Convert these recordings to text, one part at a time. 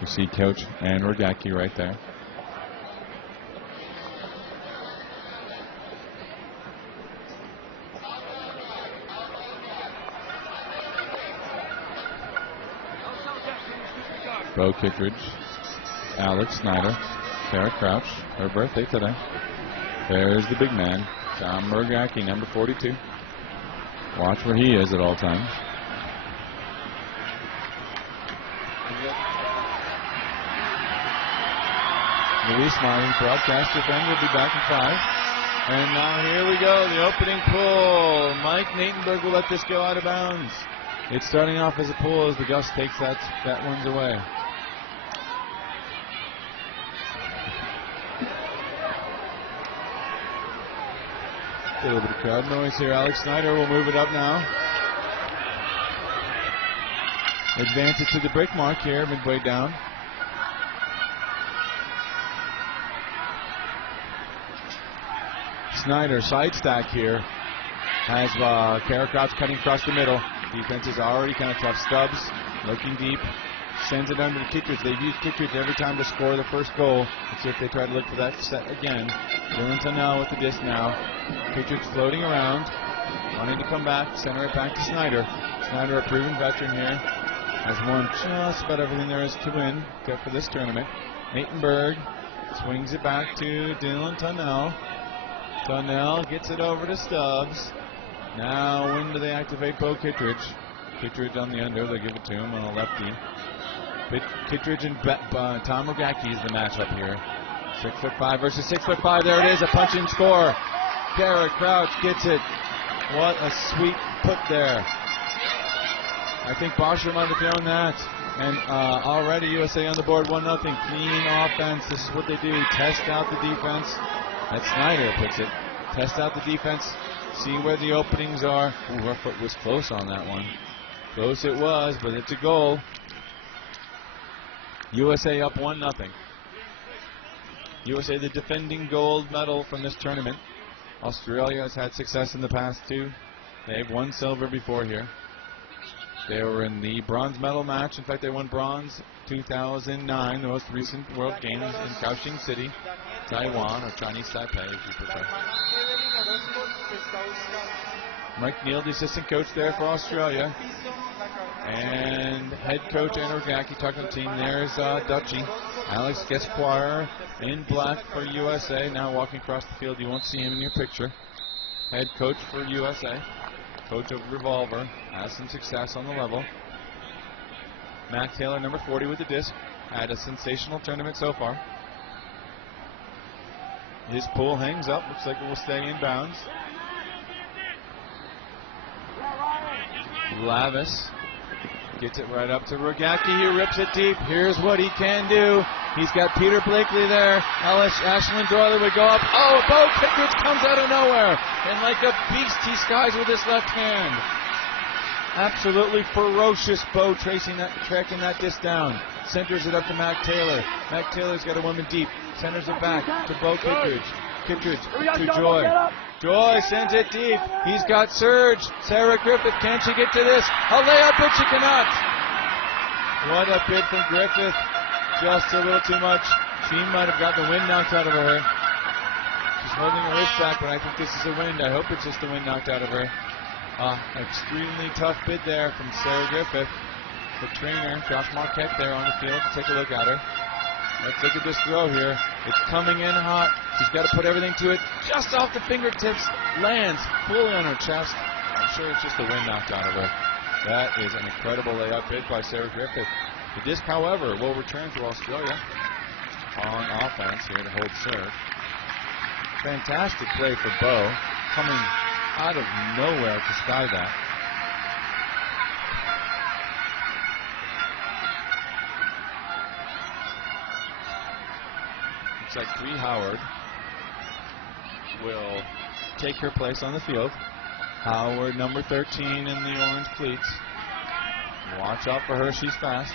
You see Coach and Rogacki right there. Bo Kittredge, Alex Snyder, Sarah Crouch, her birthday today. There's the big man, Tom Rogacki, number 42. Watch where he is at all times. Louise Smiley, broadcaster friend, will be back in 5. And now here we go, the opening pull. Mike Natenberg will let this go out of bounds. It's starting off as a pull as the Gus takes that one's away. A little bit of crowd noise here. Alex Snyder will move it up now. Advance it to the break mark here, midway down. Snyder, side stack here. Has Kara Crouch cutting across the middle. Defense is already kind of tough. Stubbs looking deep. Sends it under to Kittredge. They've used Kittredge every time to score the first goal. Let's see if they try to look for that set again. Dylan Tunnell with the disc now. Kittredge floating around. Wanting to come back. Center it back to Snyder. Snyder, a proven veteran here. Has won just about everything there is to win, except for this tournament. Natenberg swings it back to Dylan Tunnell. Tunnell gets it over to Stubbs. Now when do they activate Bo Kittredge? Kittredge on the under, they give it to him on a lefty. Kittredge and Tom Rogacki is the matchup here. 6'5" versus 6'5". There it is, a punch-in score. Kara Crouch gets it. What a sweet put there. I think Bosher might have thrown that. And already USA on the board, 1-0. Clean offense. This is what they do. Test out the defense. That's Snyder puts it. Test out the defense. See where the openings are. Ooh, her foot was close on that one. Close it was, but it's a goal. USA up 1-0. USA the defending gold medal from this tournament. Australia has had success in the past too. They've won silver before here. They were in the bronze medal match. In fact, they won bronze 2009, the most recent World Games in Kaohsiung City, Taiwan, or Chinese Taipei if you prefer. Mike Neal, the assistant coach there for Australia. And head coach Anna Rogacki talking to the team. There's Dutchie. Alex Gasquire in black for USA. Now walking across the field. You won't see him in your picture. Head coach for USA. Coach of Revolver. Has some success on the level. Matt Taylor, number 40 with the disc. Had a sensational tournament so far. His pull hangs up. Looks like it will stay in bounds. Lavis gets it right up to Rogacki. He rips it deep. Here's what he can do. He's got Peter Blakely there. Ashlyn Doyle would go up. Oh, Bo Kittredge comes out of nowhere. And like a beast, he skies with his left hand. Absolutely ferocious Bo tracking that disc down. Centers it up to Mac Taylor. Mac Taylor's got a woman deep. Centers it back to Bo Kittredge. Kittredge to Joy. Joy sends it deep. He's got Surge. Sarah Griffith, can she get to this? A layup, but she cannot. What a bid from Griffith. Just a little too much. She might have got the wind knocked out of her. She's holding her wrist back, but I think this is the wind. I hope it's just the wind knocked out of her. Extremely tough bid there from Sarah Griffith. The trainer, Josh Marquette, there on the field. Take a look at her. Let's look at this throw here. It's coming in hot. She's got to put everything to it. Just off the fingertips. Lands fully on her chest. I'm sure it's just the wind knocked out of her. That is an incredible layup bid by Sarah Griffith. The disc, however, will return to Australia on offense here to hold serve. Fantastic play for Bo, coming out of nowhere to sky that. Looks like Bree Howard will take her place on the field. Howard, number 13 in the orange cleats. Watch out for her, she's fast.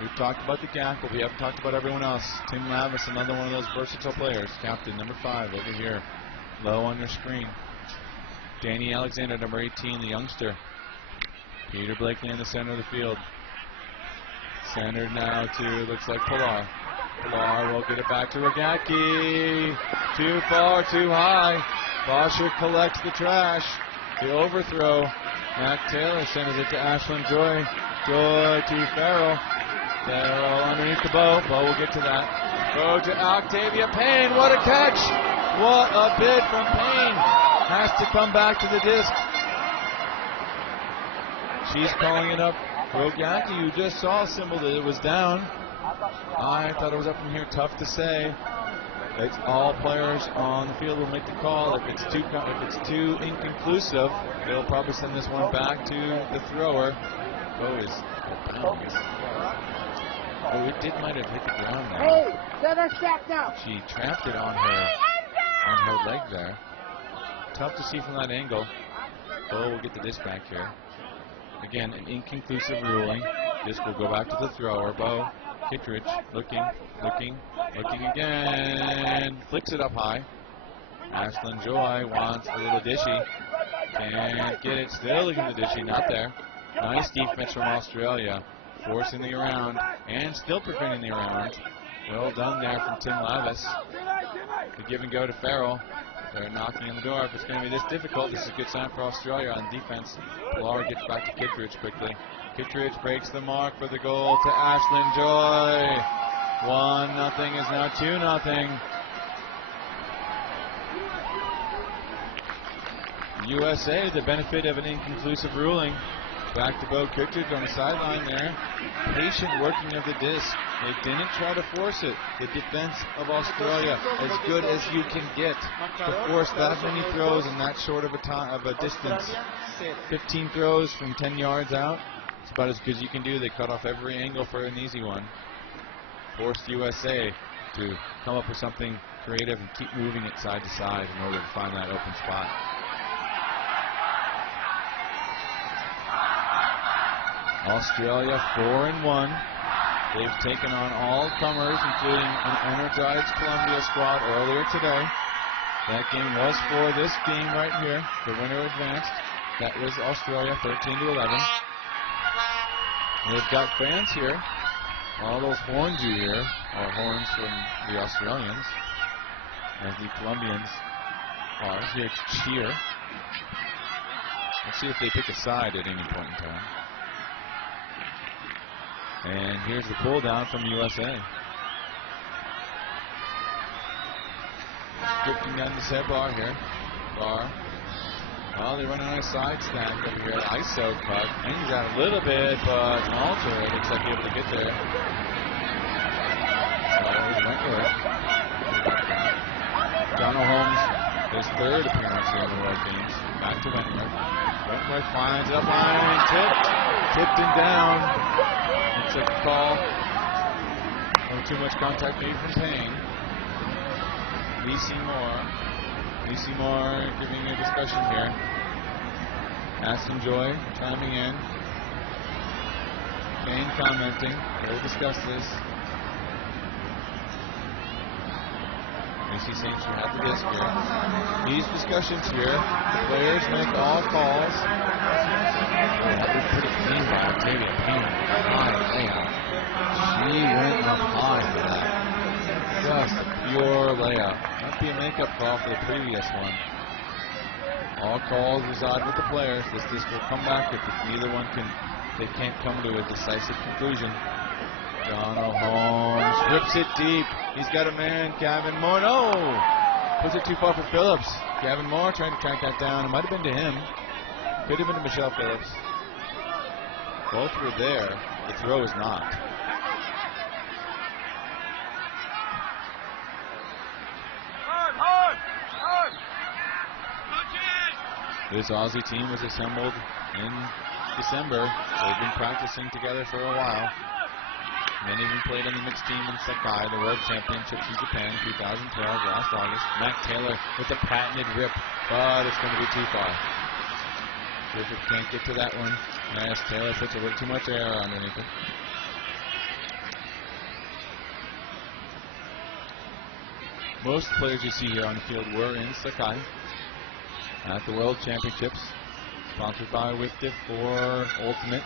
We've talked about the gap, but we haven't talked about everyone else. Tim Lavis, another one of those versatile players. Captain, number 5, over here, low on your screen. Danny Alexander, number 18, the youngster. Peter Blakely in the center of the field. Centered now to, looks like Pilar. Pilar will get it back to Rogacki. Too far, too high. Bosher collects the trash. The overthrow. Mac Taylor sends it to Ashlyn Joy. Joy to Farrell. Farrell underneath the Bow. Bow will get to that. Bow to Octavia Payne. What a catch! What a bid from Payne. Has to come back to the disc. She's calling it up. Rogacki, you just saw a symbol that it was down. I thought it was up from here. Tough to say. It's all players on the field will make the call. If it's too inconclusive, they'll probably send this one back to the thrower. Oh, is bounds. Oh, it might have hit the ground there. Hey, center stack now. She trapped it on her leg there. Tough to see from that angle. Oh, we'll get the disc back here. Again, an inconclusive ruling. Disc will go back to the thrower. Bo Kittredge looking again. Flicks it up high. Ashlyn Joy wants a little dishy. Can't get it. Still looking at the dishy. Not there. Nice defense from Australia. Forcing the around and still preventing the around. Well done there from Tim Lavis. The give and go to Farrell. They're knocking on the door. If it's going to be this difficult, this is a good sign for Australia on defense. Pilar gets back to Kittredge quickly. Kittredge breaks the mark for the goal to Ashlyn Joy. 1-0 is now 2-0. USA, the benefit of an inconclusive ruling. Back to Bo Kittredge on the sideline there. Patient working of the disc. They didn't try to force it. The defense of Australia, as good as you can get to force that many throws in that short of a distance. 15 throws from 10 yards out. It's about as good as you can do. They cut off every angle for an easy one. Forced USA to come up with something creative and keep moving it side to side in order to find that open spot. Australia 4-1. They've taken on all comers, including an energized Colombia squad earlier today. That game was for this game right here. The winner advanced. That was Australia 13-11. They've got fans here. All those horns you hear are horns from the Australians, as the Colombians are here to cheer. Let's see if they pick a side at any point in time. And here's the pull down from USA. Drifting down the set bar here. Bar. Well, they run a nice side stack over here. ISO cut. Hangs out a little bit, but Malter looks like able to get there. So Wentworth. Donald Holmes, his third appearance here in the World Games. Back to Wentworth. Wentworth finds it up line. Tipped and down. Looks like a call. No too much contact made from Payne. Lacey Moore giving a discussion here. Aston Joy chiming in. Payne commenting. We'll discuss this. Lacey saying she had the disc here. These discussions here. The players make all calls. That was pretty clean by Octavia Payne. High layup. She went up high for that. Just pure layup. Might be a makeup call for the previous one. All calls reside with the players. This will come back if neither one they can't come to a decisive conclusion. Donald Holmes rips it deep. He's got a man, Gavin Moore. No! Puts it too far for Phillips. Gavin Moore trying to track that down. It might have been to him. Could have been to Michelle Phillips. Both were there. The throw is not. This Aussie team was assembled in December. They've been practicing together for a while. Many of them played on the mixed team in Sakai, the World Championships in Japan 2012, last August. Mac Taylor with a patented rip, but it's going to be too far. Griffith can't get to that one. Nice, Taylor puts a little too much air underneath it. Most players you see here on the field were in Sakai. at the World Championships, sponsored by Wiftif for Ultimate,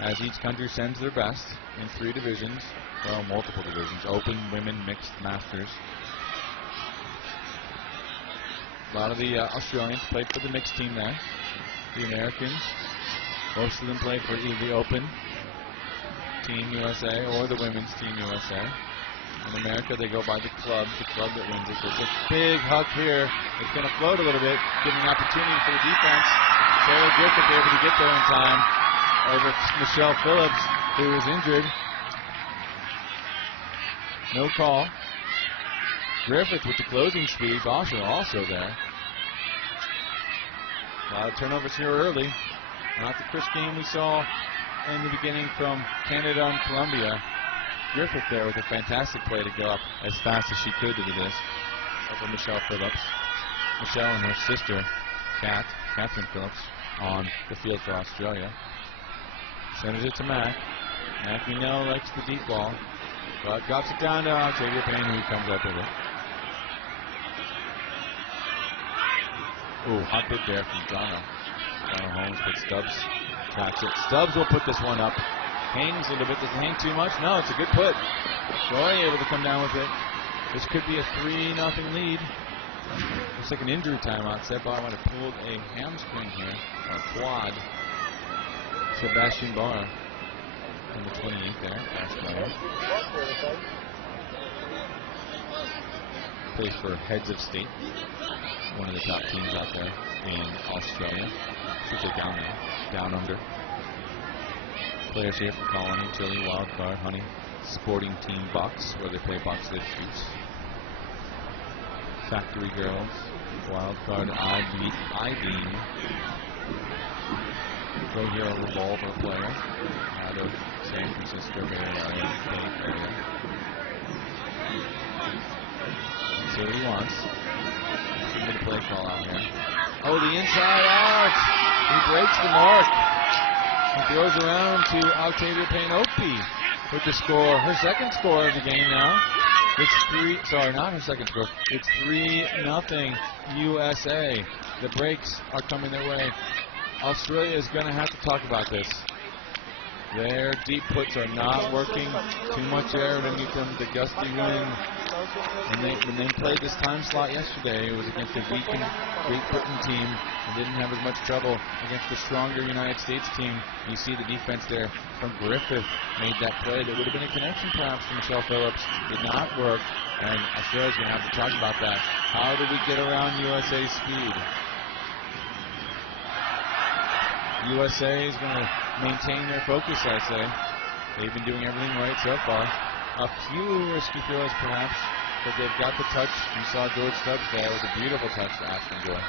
as each country sends their best in 3 divisions, well, multiple divisions, open, women, mixed, masters. A lot of the Australians played for the mixed team there. The Americans, most of them played for either the open Team USA or the women's Team USA. In America, they go by the club that wins it. It's a big hug here. It's going to float a little bit, giving an opportunity for the defense. Taylor Griffith able to get there in time over Michelle Phillips, who was injured. No call. Griffith with the closing speed. Bosher also there. A lot of turnovers here early. Not the crisp game we saw in the beginning from Canada and Colombia. Griffith there with a fantastic play to go up as fast as she could to the disc. Over Michelle Phillips. Michelle and her sister, Catherine Phillips, on the field for Australia. Sends it to Mack. Mack, we know, likes the deep ball, but drops it down to Octavia Payne, who comes up with it. Ooh, hot bit there from Donna. Donna Holmes, but Stubbs tracks it. Stubbs will put this one up. Hangs a little bit. Doesn't hang too much. No, it's a good put. Joy able to come down with it. This could be a 3-0 lead. Looks like an injury timeout. Sebbar might have pulled a hamstring here, or a quad. Sebastian Barr on the 28th there. Fast player. Plays for Heads of State, one of the top teams out there in Australia. Should say down now. Down under. Players here for Colony, Chile, Wildcard, Honey, Sporting Team Bucks, where they play box lift shoots. Factory Girls, Wildcard, I-Beam. Go here, a Revolver player out of San Francisco area. Let's see what he wants. Give me the play call out here. Oh, the inside out! He breaks the mark. He throws around to Octavia Payne-Opie with the score, her second score of the game now. It's not her second score. It's 3-0 USA. The breaks are coming their way. Australia is going to have to talk about this. Their deep puts are not working. Too much air underneath them. The gusty wind. When they played this time slot yesterday, it was against a weakened Great Britain team and didn't have as much trouble against the stronger United States team. You see the defense there from Griffith made that play. There would have been a connection perhaps to Michelle Phillips. Did not work, and Australia's going to have to talk about that. How do we get around USA's speed? USA is going to maintain their focus, I say. They've been doing everything right so far. A few risky throws perhaps, but they've got the touch. You saw George Stubbs there with a beautiful touch to Ashton Joy.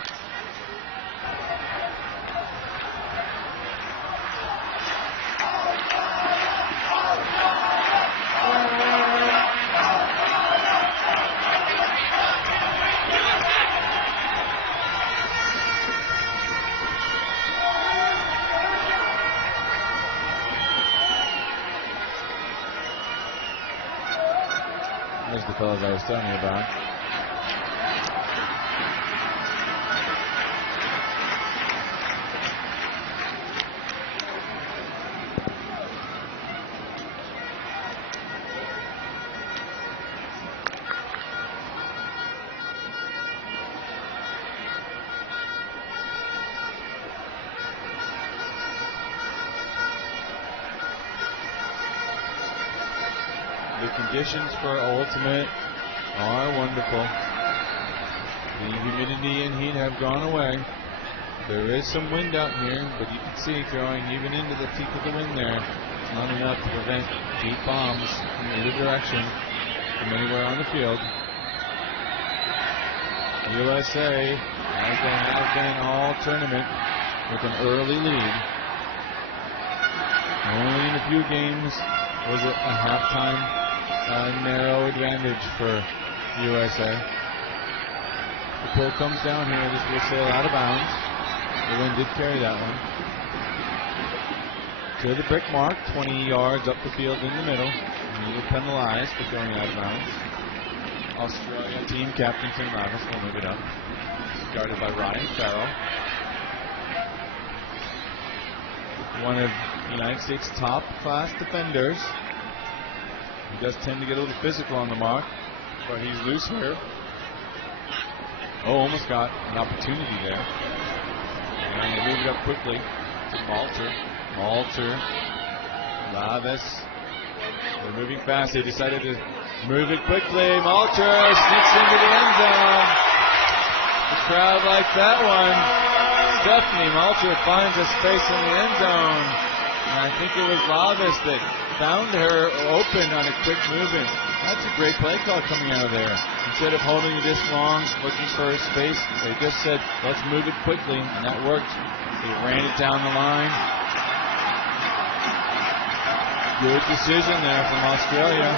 There's the fellas I was telling you about. The conditions for Ultimate are wonderful. The humidity and heat have gone away. There is some wind out here, but you can see throwing even into the teeth of the wind there. It's not enough to prevent deep bombs in either direction from anywhere on the field. USA, as they have been all tournament, with an early lead. Only in a few games was it a halftime narrow advantage for USA. The pull comes down here. This will sail out of bounds. The wind did carry that one to the brick mark, 20 yards up the field in the middle. And he was penalized for throwing out of bounds. Australia team captain Tim Ravis will move it up. guarded by Ryan Farrell. One of the United States' top class defenders. He does tend to get a little physical on the mark, but he's loose here. Oh, almost got an opportunity there. And they move it up quickly to Malter. Lavis. They're moving fast. They decided to move it quickly. Malter sneaks into the end zone. The crowd likes that one. Stephanie Malter finds a space in the end zone. And I think it was Lavis that found her open on a quick movement. That's a great play call coming out of there. Instead of holding it this long, looking for a space, they just said, let's move it quickly, and that worked. They ran it down the line. Good decision there from Australia.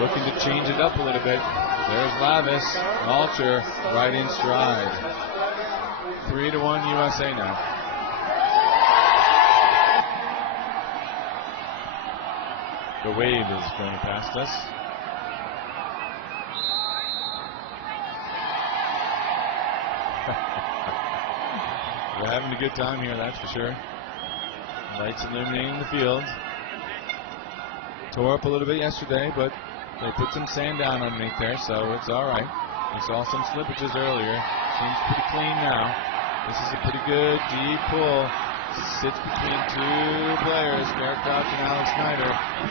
Looking to change it up a little bit. There's Lavis. Malter right in stride. 3-1 USA now. The wave is going past us. We're having a good time here, that's for sure. Lights illuminating the field. Tore up a little bit yesterday, but they put some sand down underneath there, so it's all right. We saw some slippages earlier. Seems pretty clean now. This is a pretty good deep pull. Sits between two players, Garrett Crouch and Alex Snyder.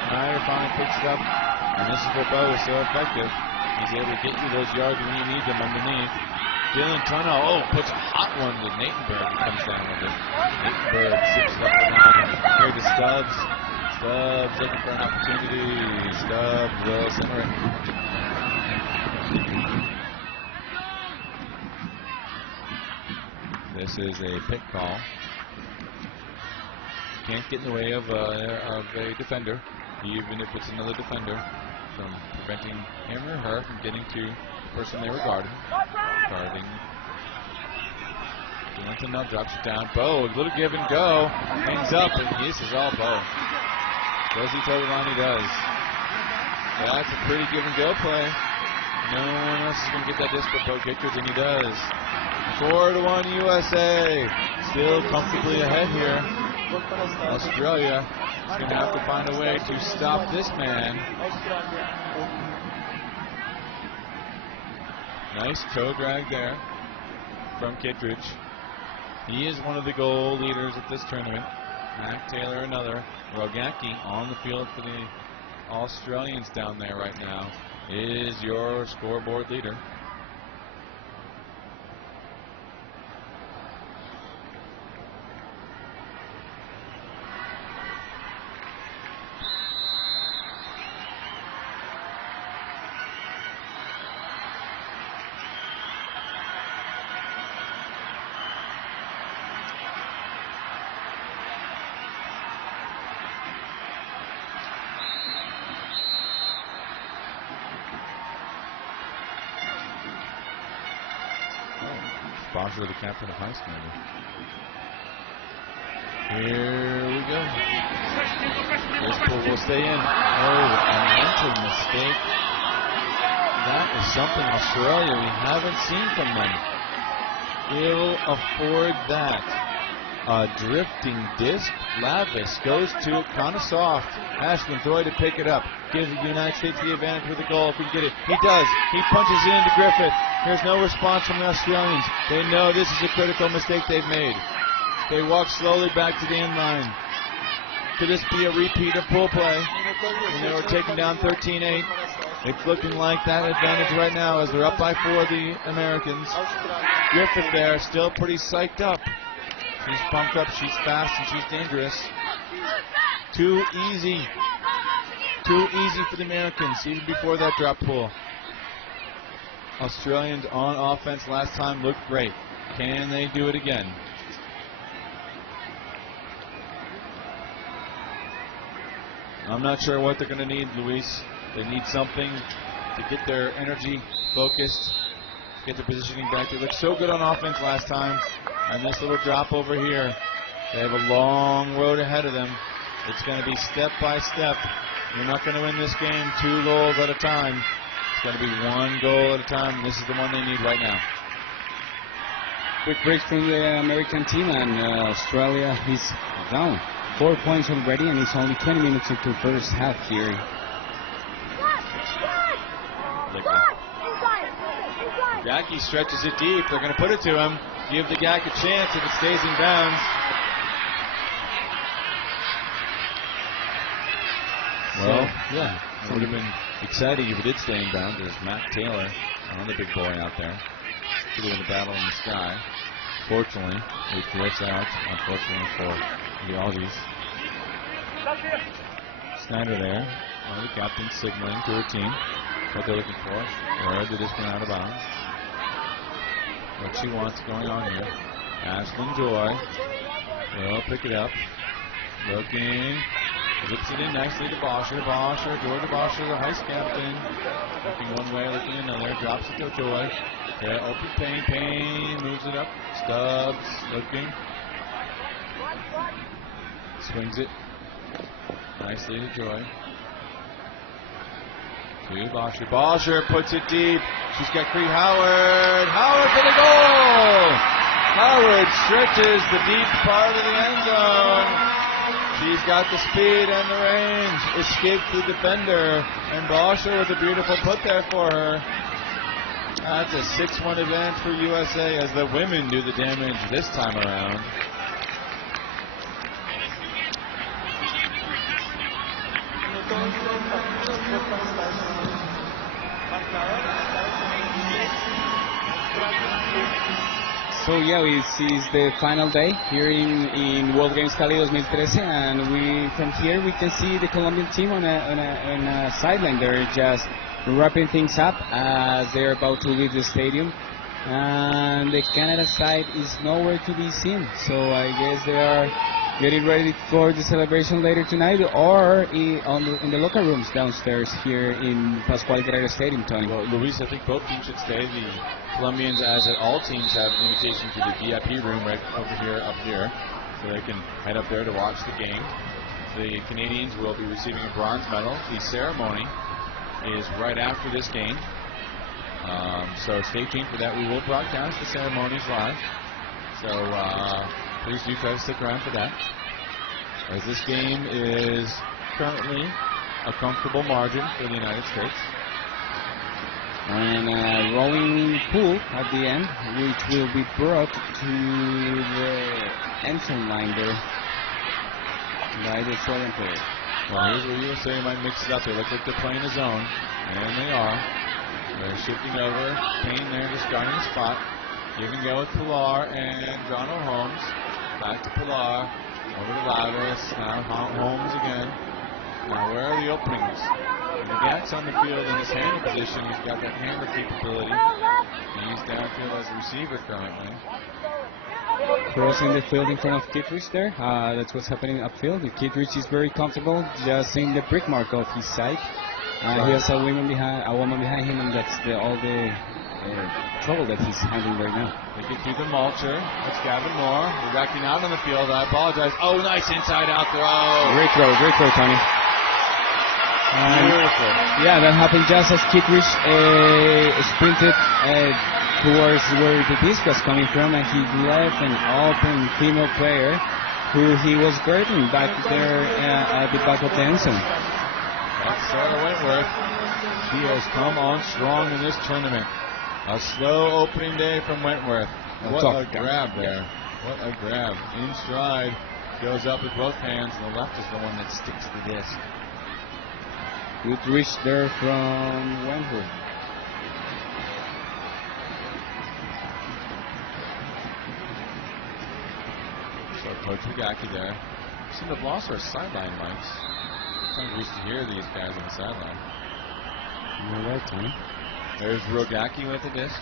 Snyder finally picks it up, and this is where Bo is so effective. He's able to get you those yards when you need them underneath. Dylan Tunnell, puts a hot one to Natenberg, who comes down with it. Natenberg zips it up and down. Here to Stubbs. Stubbs looking for an opportunity. Stubbs will center it. This is a pick call. Can't get in the way of a defender, even if it's another defender, from preventing him or her from getting to the person they were guarding. Johnson now drops it down. Bo, a little give and go. Hangs up, and this is all Bo. Does he tell the line he does? That's a pretty give and go play. No one else is going to get that disc but Bo Kittredge, and he does. 4-1 USA. Still comfortably ahead here. Australia is going to have to find a way to stop this man. Nice toe drag there from Kittredge. He is one of the goal leaders at this tournament. Mac Taylor another. Rogacki on the field for the Australians down there right now is your scoreboard leader. Bosher, the captain of high school. Here we go. This pull will stay in. Oh, a mental mistake. That is something Australia we haven't seen from them. Ill afford that. A drifting disc. Lavis goes to it kind of soft. Ashlyn Throy to pick it up. Gives the United States the advantage with the goal if we can get it. He does. He punches it into Griffith. There's no response from the Australians. They know this is a critical mistake they've made. They walk slowly back to the end line. Could this be a repeat of pool play? When they were taken down 13-8. It's looking like that advantage right now as they're up by 4, the Americans. Griffith there, still pretty psyched up. She's pumped up, she's fast, and she's dangerous. Too easy. Too easy for the Americans, even before that drop pull. Australians on offense last time looked great. Can they do it again? I'm not sure what they're going to need, Luis. They need something to get their energy focused, get their positioning back. They looked so good on offense last time, and this little drop over here, they have a long road ahead of them. It's going to be step by step. You're not going to win this game 2 goals at a time. It's going to be 1 goal at a time. This is the one they need right now. quick break from the American team, and Australia is down 4 points already, and it's only 20 minutes into first half here. Gacki stretches it deep. They're going to put it to him. Give the Gack a chance if it stays in bounds. Well, yeah, it would have been exciting if it did stay in bounds. There's Matt Taylor, another big boy out there. Could have been a battle in the sky. Fortunately, it drifts out, unfortunately for the Aussies. Snyder there, one of the captains signaling to her team what they're looking for. Where they just went out of bounds. What she wants going on here. Ashlyn Joy will pick it up. Looking. Zips it in nicely to Bosher. Georgia Bosher, the Heist captain. Looking one way, looking another. Drops it to Joy. Open Payne. Payne moves it up. Stubbs looking. Swings it nicely to Joy. To Bosher. Bosher puts it deep. She's got Cree Howard. Howard for the goal! Howard stretches the deep part of the end zone. She's got the speed and the range. Escaped the defender. And Bosher with a beautiful put there for her. That's a 6-1 advance for USA as the women do the damage this time around. So yeah, this is the final day here in World Games Cali 2013, and from here we can see the Colombian team on a sideline. They're just wrapping things up as they're about to leave the stadium, and the Canada side is nowhere to be seen. So I guess they are getting ready for the celebration later tonight, or in the locker rooms downstairs here in Pascual Guerrero Stadium, Tony. Well, Luis, I think both teams should stay. The Colombians, as at all teams, have an invitation to the VIP room right over here, up here, so they can head up there to watch the game. The Canadians will be receiving a bronze medal. The ceremony is right after this game, so stay tuned for that. We will broadcast the ceremonies live, so please do try to stick around for that, as this game is currently a comfortable margin for the United States. And a rolling pool at the end, which will be brought to the entrance line there by the Australian player. Well, here's where USA might mix it up. They look like they're playing a zone, and they are. They're shifting over. Payne there just guarding the spot. Give and go with Pilar and Jono Holmes. Back to Pilar. Over to Lavis. Now Holmes again. Now where are the openings? And the Gack's on the field in his hammer position. He's got that hammer capability. He's downfield as a receiver currently. Crossing the field in front of Kittredge there. That's what's happening upfield. Kittredge is very comfortable just in the brick mark of his side. He has a woman behind him, and that's all the trouble that he's handling right now. They get through the mulcher. That's Gavin Moore. We're backing out on the field. I apologize. Oh, nice inside out throw. Great throw, Tony. Beautiful. Yeah, that happened just as Kittredge sprinted towards where the disc was coming from, and he left an open female player who he was guarding back there at the back of the end zone. That's Sarah Wentworth. She has come on strong in this tournament. A slow opening day from Wentworth. What a grab there. What a grab. In stride. Goes up with both hands, and the left is the one that sticks the disc. Good reach there from Wentworth. So Coach Wagaki there. Seem to have lost our sideline mics. Sometimes we used to hear these guys on the sideline. You're right, Tony. There's Rogacki with the disc.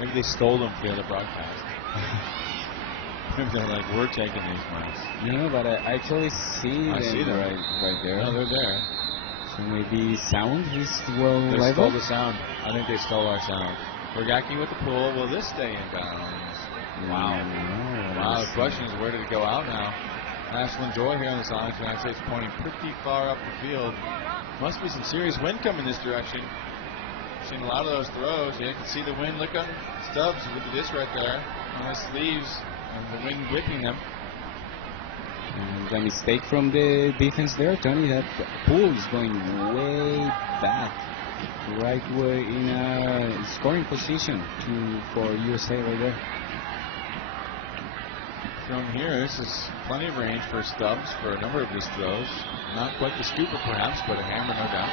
Maybe they stole them for the broadcast. Maybe they're like, we're taking these mics. No, but I actually see them right there. No, they're there. So maybe sound is well They level? stole the sound. I think they stole our sound. Rogacki with the pool. Will this stay in bounds? Wow. Wow, the question is, where did it go out now? Ashlyn Joy here on the sideline of the United States, pointing pretty far up the field. Must be some serious wind coming this direction. Seen a lot of those throws. Yeah, you can see the wind. Look on Stubbs with the disc right there. on his sleeves and the wind whipping them. And a mistake from the defense there, Tony. That pool is going way back, right where in a scoring position for USA right there. From here, this is plenty of range for Stubbs for a number of his throws. Not quite the scooper perhaps, but a hammer no doubt.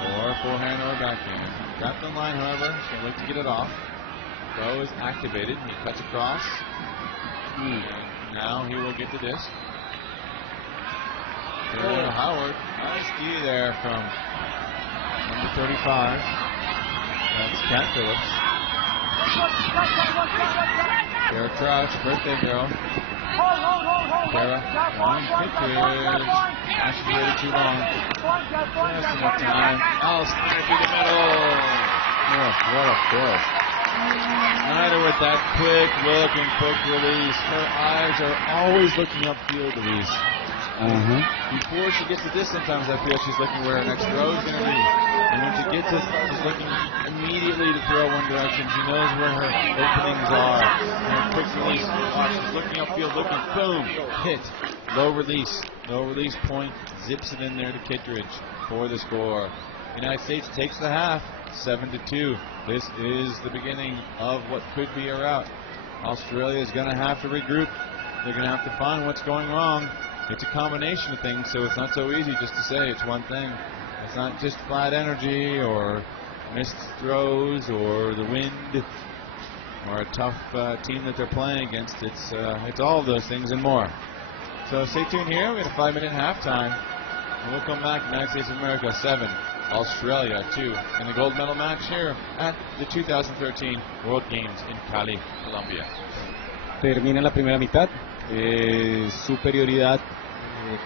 Or forehand or backhand. Tapped on line, however. He's going to look to get it off. Throw is activated. He cuts across. And now he will get the disc. Howard. Nice D there from number 35. That's Cat Phillips. Kara Crouch, birthday girl. Kara, line Kittredge. She's waited too long. Just enough time. Alice through the middle. Oh, what a force. Snyder with that quick look and quick release. Her eyes are always looking upfield, Louise. Before she gets to this, sometimes I feel she's looking where her next throw is going to be. And when she gets it, she's looking immediately to throw one direction. She knows where her openings are. And quick release. She's looking upfield, looking, boom, hit. Low release point, zips it in there to Kittredge for the score. United States takes the half, 7-2. This is the beginning of what could be a rout. Australia is going to have to regroup. They're going to have to find what's going wrong. It's a combination of things, so it's not so easy just to say it's one thing. It's not just flat energy or missed throws or the wind or a tough team that they're playing against. It's all of those things and more. So stay tuned here. We got a 5-minute halftime. And we'll come back. United States of America 7, Australia 2 in the gold medal match here at the 2013 World Games in Cali, Colombia. Termina la primera mitad. Superioridad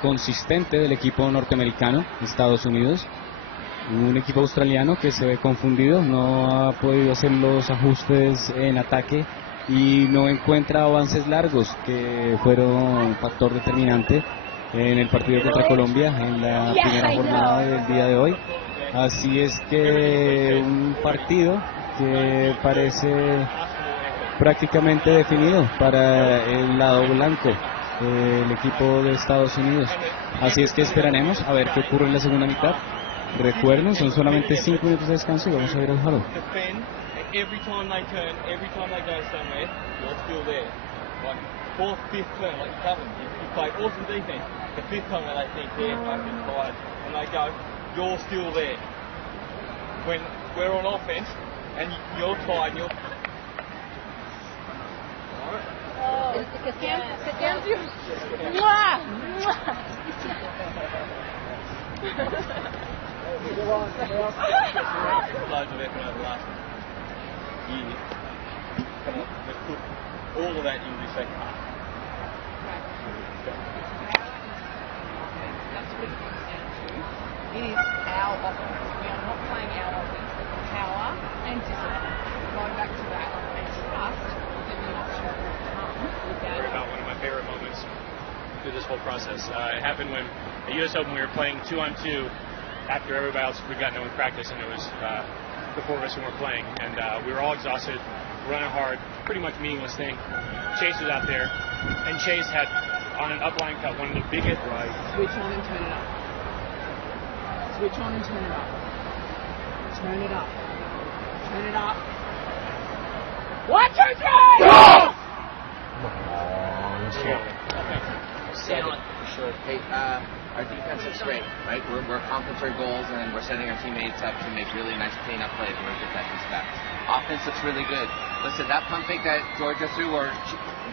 consistente del equipo norteamericano, Estados Unidos. Un equipo australiano que se ve confundido, no ha podido hacer los ajustes en ataque y no encuentra avances largos que fueron factor determinante en el partido contra Colombia en la primera jornada del día de hoy. Así es que un partido que parece prácticamente definido para el lado blanco, el equipo de Estados Unidos. Así es que esperaremos a ver qué ocurre en la segunda mitad. Recuerden, son solamente 5 minutos de descanso y vamos a ver el juego. Every time they turn, every time they go somewhere, you're still there. Like fourth, fifth turn, like you haven't. You play awesome defense. The fifth time that they think they're fucking tired, and they go, you're still there. When we're on offense and you're tired, and you're. Loads of effort over the last year. Let's put all of that into the second half. That's what it comes down to. It is our offense. We are not playing our offense, but the power and discipline. Going back to that and trust that the option will come without. About one of my favorite moments through this whole process. It happened when at US Open we were playing 2-on-2 after everybody else we'd gotten done with practice, and it was the four of us who were playing, and we were all exhausted, running hard, pretty much meaningless thing. Chase was out there, and Chase had on an upline cut one of the biggest Switch on and turn it up. Switch on and turn it up. Turn it up. Turn it up. 1, 2, 3! Go! For sure. Hey, our defense is great, right? We're accomplishing goals, and we're setting our teammates up to make really nice cleanup plays when we get that respect. Offense looks really good. Listen, that pump fake that Georgia threw, or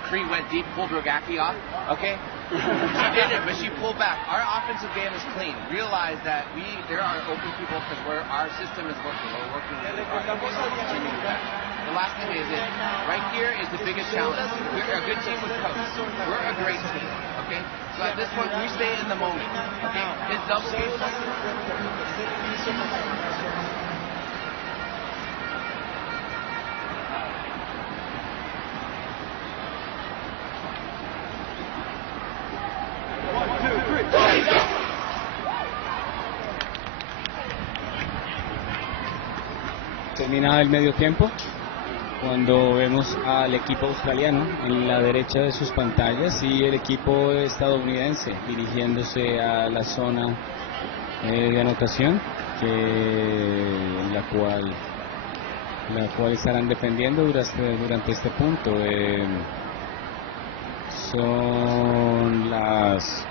Cree went deep, pulled Rogacki off, okay? She did it, but she pulled back. Our offensive game is clean. Realize that there are open people because our system is working. We're working really hard. We'll continue with that. The last thing is that right here is the biggest challenge. We're a good team with coach. We're a great team, okay? So at this point, we stay in the moment, okay? His double game. Termina el medio tiempo. cuando vemos al equipo australiano en la derecha de sus pantallas y el equipo estadounidense dirigiéndose a la zona de anotación, la cual estarán defendiendo durante este punto. Son las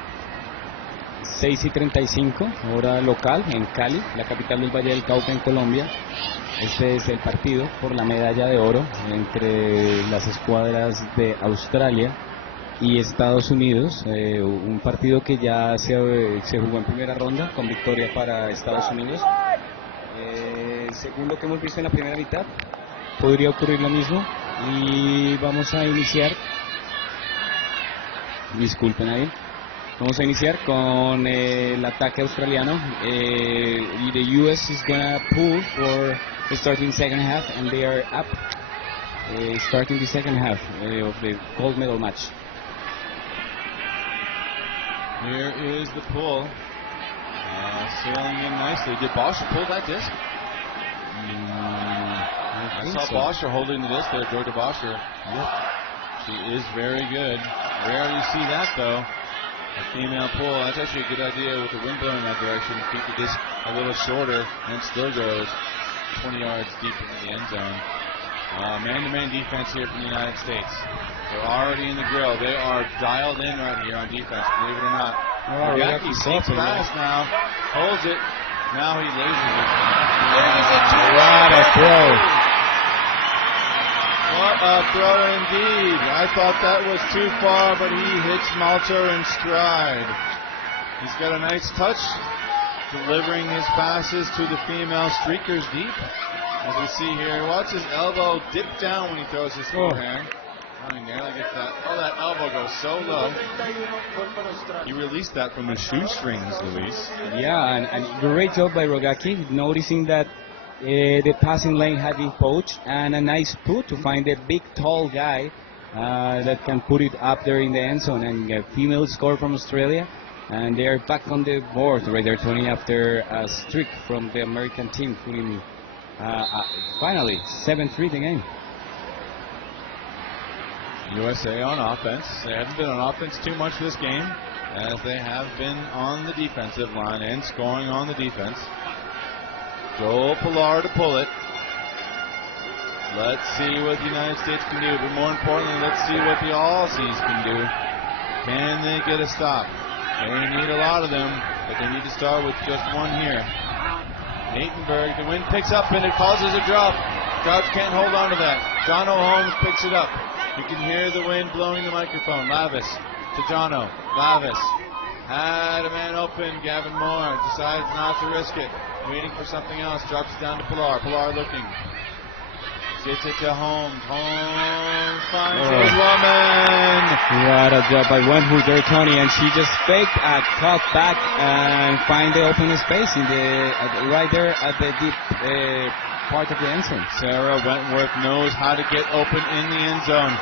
6:35 hora local en Cali, la capital del Valle del Cauca en Colombia. Este es el partido por la medalla de oro entre las escuadras de Australia y Estados Unidos, un partido que ya se jugó en primera ronda con victoria para Estados Unidos. Según lo que hemos visto en la primera mitad, podría ocurrir lo mismo y vamos a iniciar. Disculpen ahí. Vamos a iniciar con el ataque australiano. The US is gonna pull for the starting second half, and they are up, starting the second half of the gold medal match. Here is the pull. Sailing in nicely. Did Bosher pull that disc? I saw so. Bosher holding the disc there, Georgia Bosher. Yep. She is very good. Rarely see that though. A female pull. That's actually a good idea with the wind blowing in that direction. Keep the disc a little shorter and it still goes 20 yards deep into the end zone. Man-to-man defense here from the United States. They're already in the grill. They are dialed in right here on defense, believe it or not. Jackie sneaks past now, holds it. Now he lasers it. What a throw. What a throw indeed. I thought that was too far, but he hits Malter in stride. He's got a nice touch, delivering his passes to the female streakers deep. As we see here, watch his elbow dip down when he throws his forehand. Oh, he nearly gets that. Oh, that elbow goes so low. He released that from the shoestrings, Luis. Yeah, and great job by Rogacki, noticing that the passing lane had been poached, and a nice put to find a big, tall guy that can put it up there in the end zone. And a female score from Australia, and they are back on the board right there, Tony, after a streak from the American team, putting finally 7-3 the game. USA on offense. They haven't been on offense too much this game, as they have been on the defensive line and scoring on the defense. Joel Pilar to pull it. Let's see what the United States can do, but more importantly, let's see what the Aussies can do. Can they get a stop? They need a lot of them, but they need to start with just one here. Natenberg, the wind picks up and it causes a drop. Crouch can't hold on to that. Jono Holmes picks it up. You can hear the wind blowing the microphone. Lavis to Jono. Lavis had a man open. Gavin Moore decides not to risk it. Waiting for something else. Drops it down to Pilar. Pilar looking. Gets it to Holmes. Holmes finds a woman. What a job by Wenhu there, Tony, and she just faked a cut back and find the open space in the right there at the deep part of the end zone. Sarah Wentworth knows how to get open in the end zone.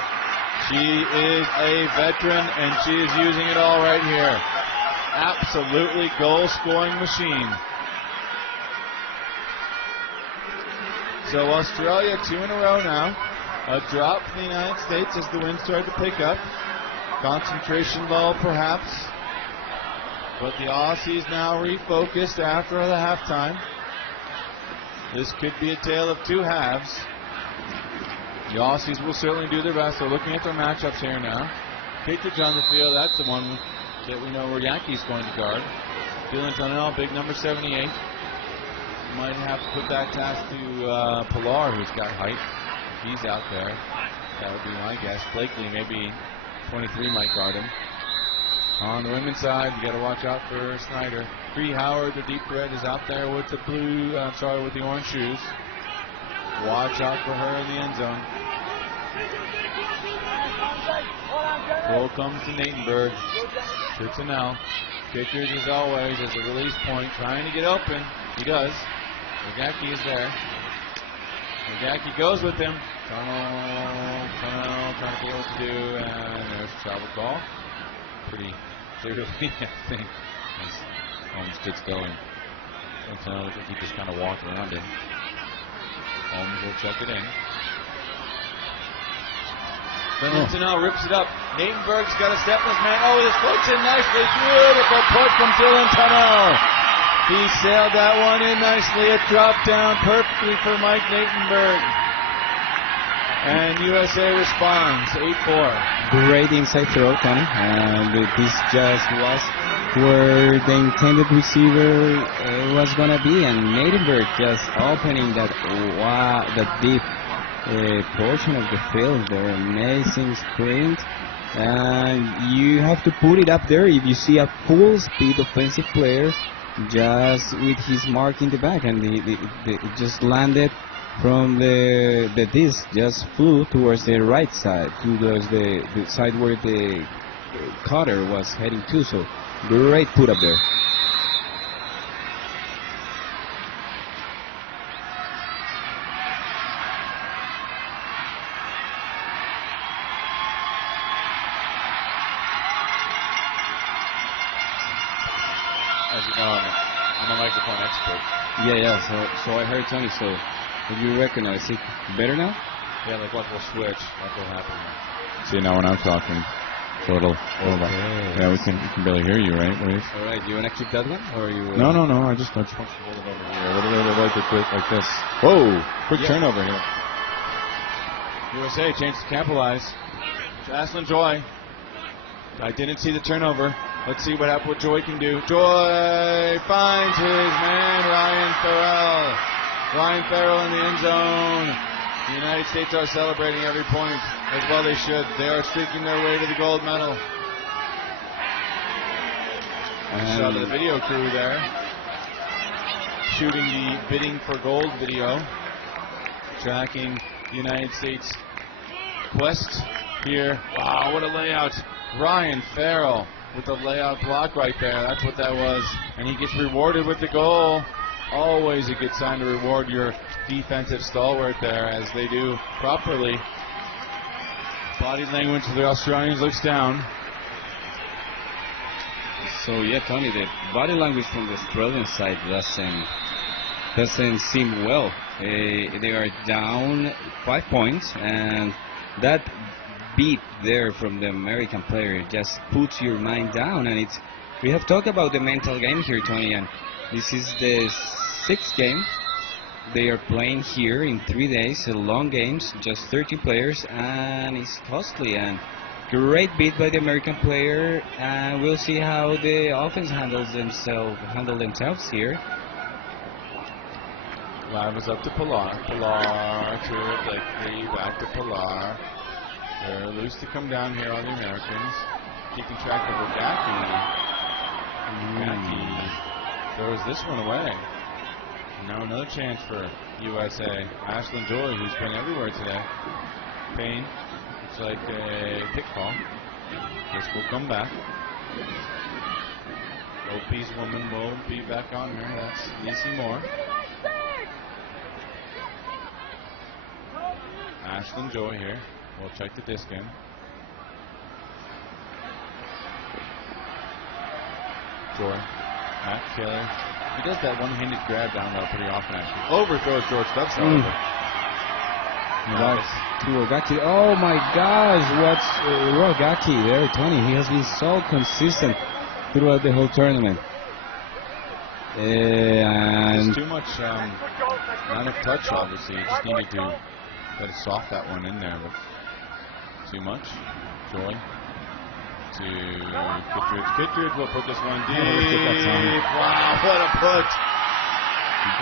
She is a veteran and she is using it all right here. Absolutely goal-scoring machine. So Australia 2 in a row now. A drop for the United States as the wind started to pick up. Concentration lull perhaps. But the Aussies now refocused after the halftime. This could be a tale of two halves. The Aussies will certainly do their best. They're looking at their matchups here now. Kickage on the field, that's the one that we know where Yankees going to guard. Dylan Tunnell, big number 78. Might have to put that task to Pilar, who's got height. He's out there. That would be my guess. Blakely, maybe 23, might guard him. On the women's side, you got to watch out for Snyder. Bree Howard, the deep red, is out there with the with the orange shoes. Watch out for her in the end zone. Roll comes to Natenberg. To Tunnell. Kickers as always as a release point, trying to get open. He does. Rogacki is there. Rogacki goes with him. Tunnel, trying to get what to do, and there's a travel call. Pretty clearly, I think, as Holmes gets going. I think he just kind of walked around him. Holmes will check it in. Valentinel rips it up. Natenberg's got a stepless man. Oh, this floats in nicely. Beautiful put from Dylan Tunnell. He sailed that one in nicely. It dropped down perfectly for Mike Natenberg. And USA responds 8-4. Great inside throw, Tony. And this just was where the intended receiver was going to be. And Natenberg just opening that deep portion of the field. Their amazing sprint. And you have to put it up there if you see a full speed offensive player just with his mark in the back. And it just landed from the disc, just flew towards the right side, towards the side where the cutter was heading to. So great put up there. As you know, I'm a microphone expert. Yeah. So I heard Tony. So if you recognize it better now? Yeah, like what will switch? What will happen now? See, now when I'm talking, so it'll yeah, we can barely hear you, right? All right, do you want to keep that one, or you? No. I just want to hold it over here. What like it like this? Whoa! Quick turnover here. USA chance to capitalize. Jocelyn Joy. I didn't see the turnover. Let's see what Joy can do. Joy finds his man, Ryan Farrell. Ryan Farrell in the end zone. The United States are celebrating every point, as well they should. They are streaking their way to the gold medal. Shot of the video crew there, shooting the bidding for gold video, tracking the United States quest here. Wow, what a layout. Ryan Farrell with the layout block right there. That's what that was. And he gets rewarded with the goal. Always a good sign to reward your defensive stalwart there, as they do properly. Body language of the Australians looks down. So yeah, Tony, the body language from the Australian side doesn't seem well. They are down 5 points, and that beat there from the American player just puts your mind down. And we have talked about the mental game here, Tony, and this is the 6th game they are playing here in 3 days. Long games, just 13 players, and it's costly. And great beat by the American player, and we'll see how the offense handle themselves here. Live is up to Pilar. Pilar to Blakely, back to Pilar. They're loose to come down here on the Americans. Keeping track of Rogacki. Rogacki throws this one away. Now another chance for USA. Ashlyn Joy, who's been everywhere today. Payne. It's like a kickball. This will come back. OP's woman will be back on her. That's Lacey Moore. Ashlyn Joy here. We'll check the disc in. Joy. Matt Kelly. He does that one-handed grab down there pretty often, actually. Overthrows George Stubbs, however. Nice. To Rogacki. Oh my gosh, what's Rogacki there, Tony? He has been so consistent throughout the whole tournament. And too much, not enough touch, obviously. He just needed to let it soft that one in there, but too much. Joy to Kittredge. Kittredge will put this one deep. Wow, what a put.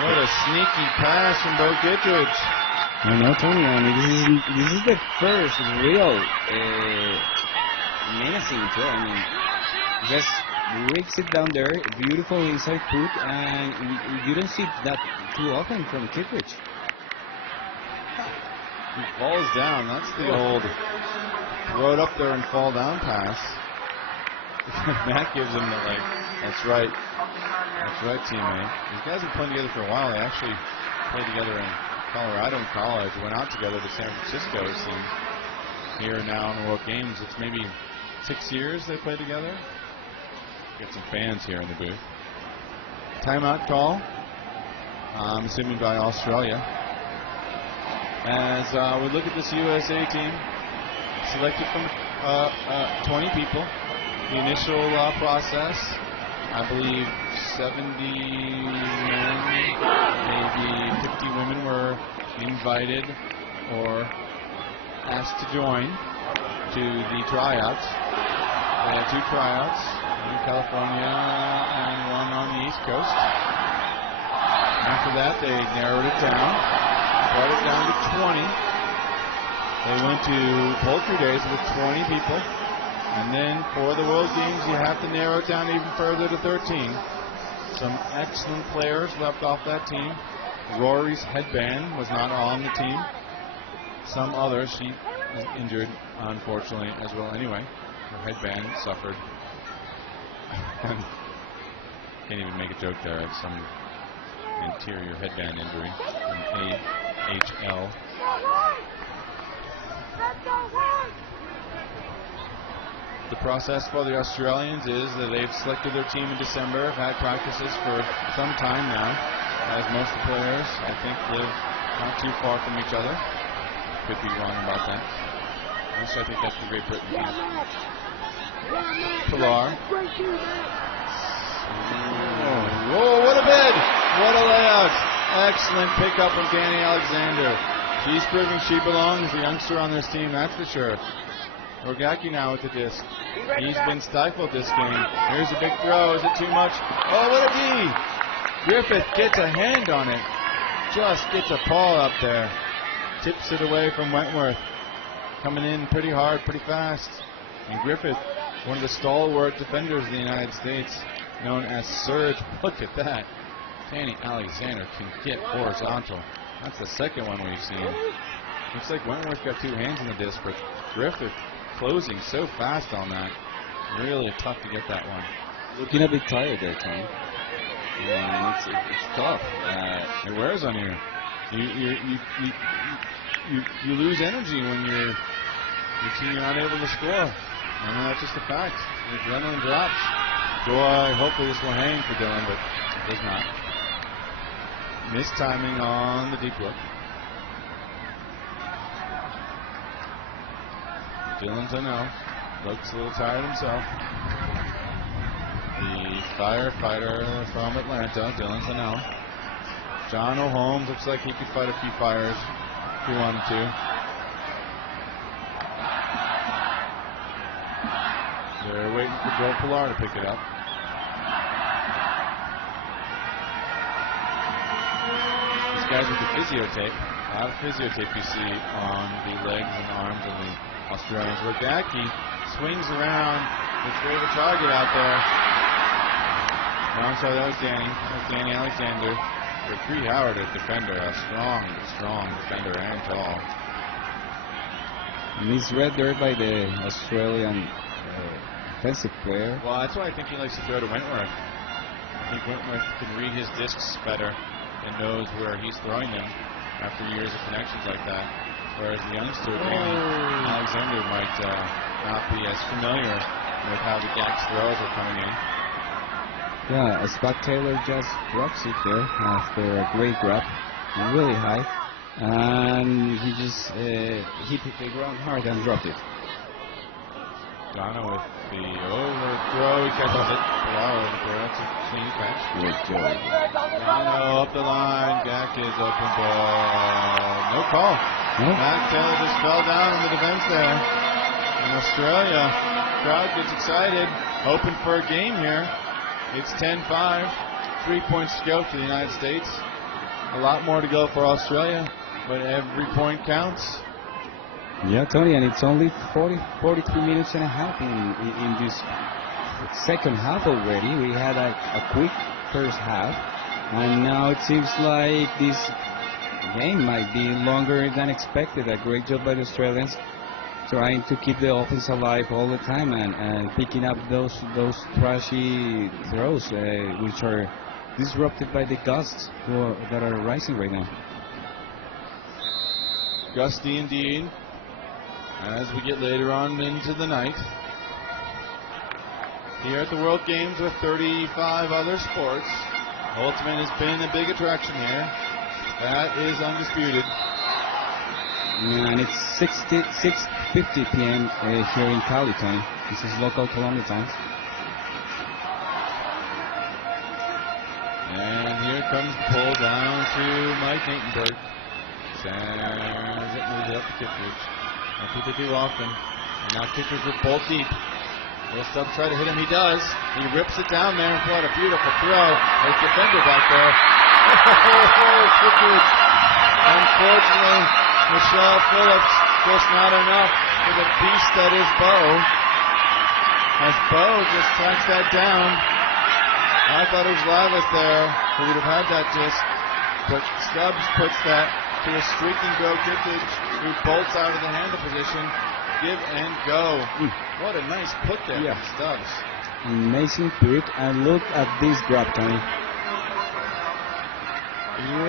What a sneaky pass from Bo Kittredge. I know, Tony. I mean, this is the first real menacing throw. I mean, just rigs it down there, beautiful inside put, and you don't see that too often from Kittredge. He falls down. That's the old throw it up there and fall down pass. Matt gives him the like, that's right, teammate. These guys have been playing together for a while. They actually played together in Colorado in college. Went out together to San Francisco. It seems here now in the World Games. It's maybe 6 years they played together. Get some fans here in the booth. Timeout call. I'm assuming by Australia. As we look at this USA team, selected from 20 people. The initial process, I believe 70 men, maybe 50 women were invited or asked to join to the tryouts. They had 2 tryouts, one in California and one on the East Coast. After that, they narrowed it down, brought it down to 20. They went to poultry days with 20 people. And then for the World Games, you have to narrow it down even further to 13. Some excellent players left off that team. Rory's headband was not on the team. Some others, she was injured, unfortunately, as well anyway. Her headband suffered. Can't even make a joke there. It's some anterior headband injury, an AHL. The process for the Australians is that they've selected their team in December, have had practices for some time now, as most of the players, I think, live not too far from each other. Could be wrong about that. Also, I think that's the Great Britain team. Pilar. Whoa, what a bid! What a layout! Excellent pickup from Danny Alexander. She's proving she belongs, the youngster on this team, that's for sure. Rogacki now with the disc. He's been stifled this game. Here's a big throw. Is it too much? Oh, what a D! Griffith gets a hand on it. Just gets a paw up there. Tips it away from Wentworth. Coming in pretty hard, pretty fast. And Griffith, one of the stalwart defenders of the United States, known as Surge. Look at that. Danny Alexander can get horizontal. That's the second one we've seen. Looks like Wentworth got 2 hands on the disc, but Griffith closing so fast on that. Really tough to get that one. Looking a bit tired there, Tom. And it's tough. It wears on you. You lose energy when you're unable to score. And that's just a fact. The adrenaline drops. Joy, hopefully this will hang for Dylan, but it does not. Mistiming on the deep look. Dylan Tunnell looks a little tired himself. The firefighter from Atlanta, Dylan Tunnell. John O'Holmes looks like he could fight a few fires if he wanted to. They're waiting for Joe Pilar to pick it up. These guys with the physiotape, a lot of physiotape you see on the legs and arms of the Australians. Rogacki swings around with favorite target out there. No, I'm sorry, that was Danny. That was Danny Alexander. For Cree Howard, a defender, a strong defender and tall. Misread there by the Australian offensive player. Well, that's why I think he likes to throw to Wentworth. I think Wentworth can read his discs better and knows where he's throwing them after years of connections like that. Whereas the youngster, Danny Alexander, might not be as familiar with how the Gax throws are coming in. Yeah, Scott Taylor just drops it there after a great grab, really high, and he just hit the ground hard and dropped it. Donna with the overthrow, he catches it. Wow, that's a clean catch. Good job. Donna up the line, Gak is open ball. No call. Matt Taylor just fell down in the defense there. In Australia, crowd gets excited, hoping for a game here. It's 10-5, 3 points to go for the United States. A lot more to go for Australia, but every point counts. Yeah, Tony, and it's only 43 minutes and a half in this second half already. We had a quick first half, and now it seems like this game might be longer than expected. A great job by the Australians, trying to keep the offense alive all the time and picking up those trashy throws, which are disrupted by the gusts that are rising right now. Gusty indeed, as we get later on into the night. Here at the World Games with 35 other sports, Holtzman has been a big attraction here. That is undisputed. And it's 6:50 p.m. Here in Cali, Tony. This is local Colombia time. And here comes pull down to Mike Natenberg. Sends it, moves it up to Kittredge. That's what they do often. And now Kittredge with both deep. Will Stubbs try to hit him? He does. He rips it down there. What a beautiful throw. There's the defender back there. Kittredge. Unfortunately, Michelle Phillips just not enough for the beast that is Bo. As Bo just tracks that down. I thought it was Lavis there who would have had that disc, but Stubbs puts that to a streaking Bo Kittredge, who bolts out of the handle position. Give and go. What a nice put there from Stubbs. Amazing put, and look at this grab, Tony.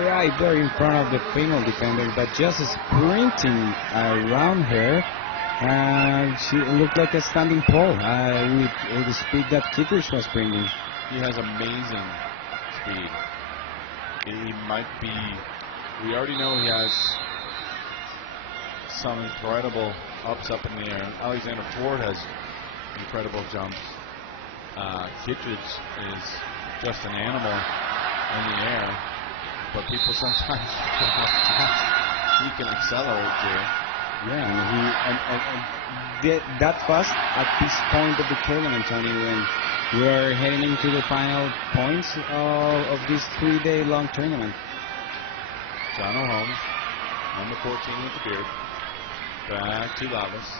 Right there in front of the female defender, but just sprinting around her. And she looked like a standing pole with the speed that Kittredge was bringing. He has amazing speed. He might be, we already know he has some incredible ups up in the air. Alexander Ford has incredible jumps. Kittredge is just an animal in the air, but people sometimes he can accelerate too. Yeah, and that fast at this point of the tournament, Tony, when we are heading into the final points of this 3-day-long tournament. John Holmes, number 14 with the beard. Back to Lavis.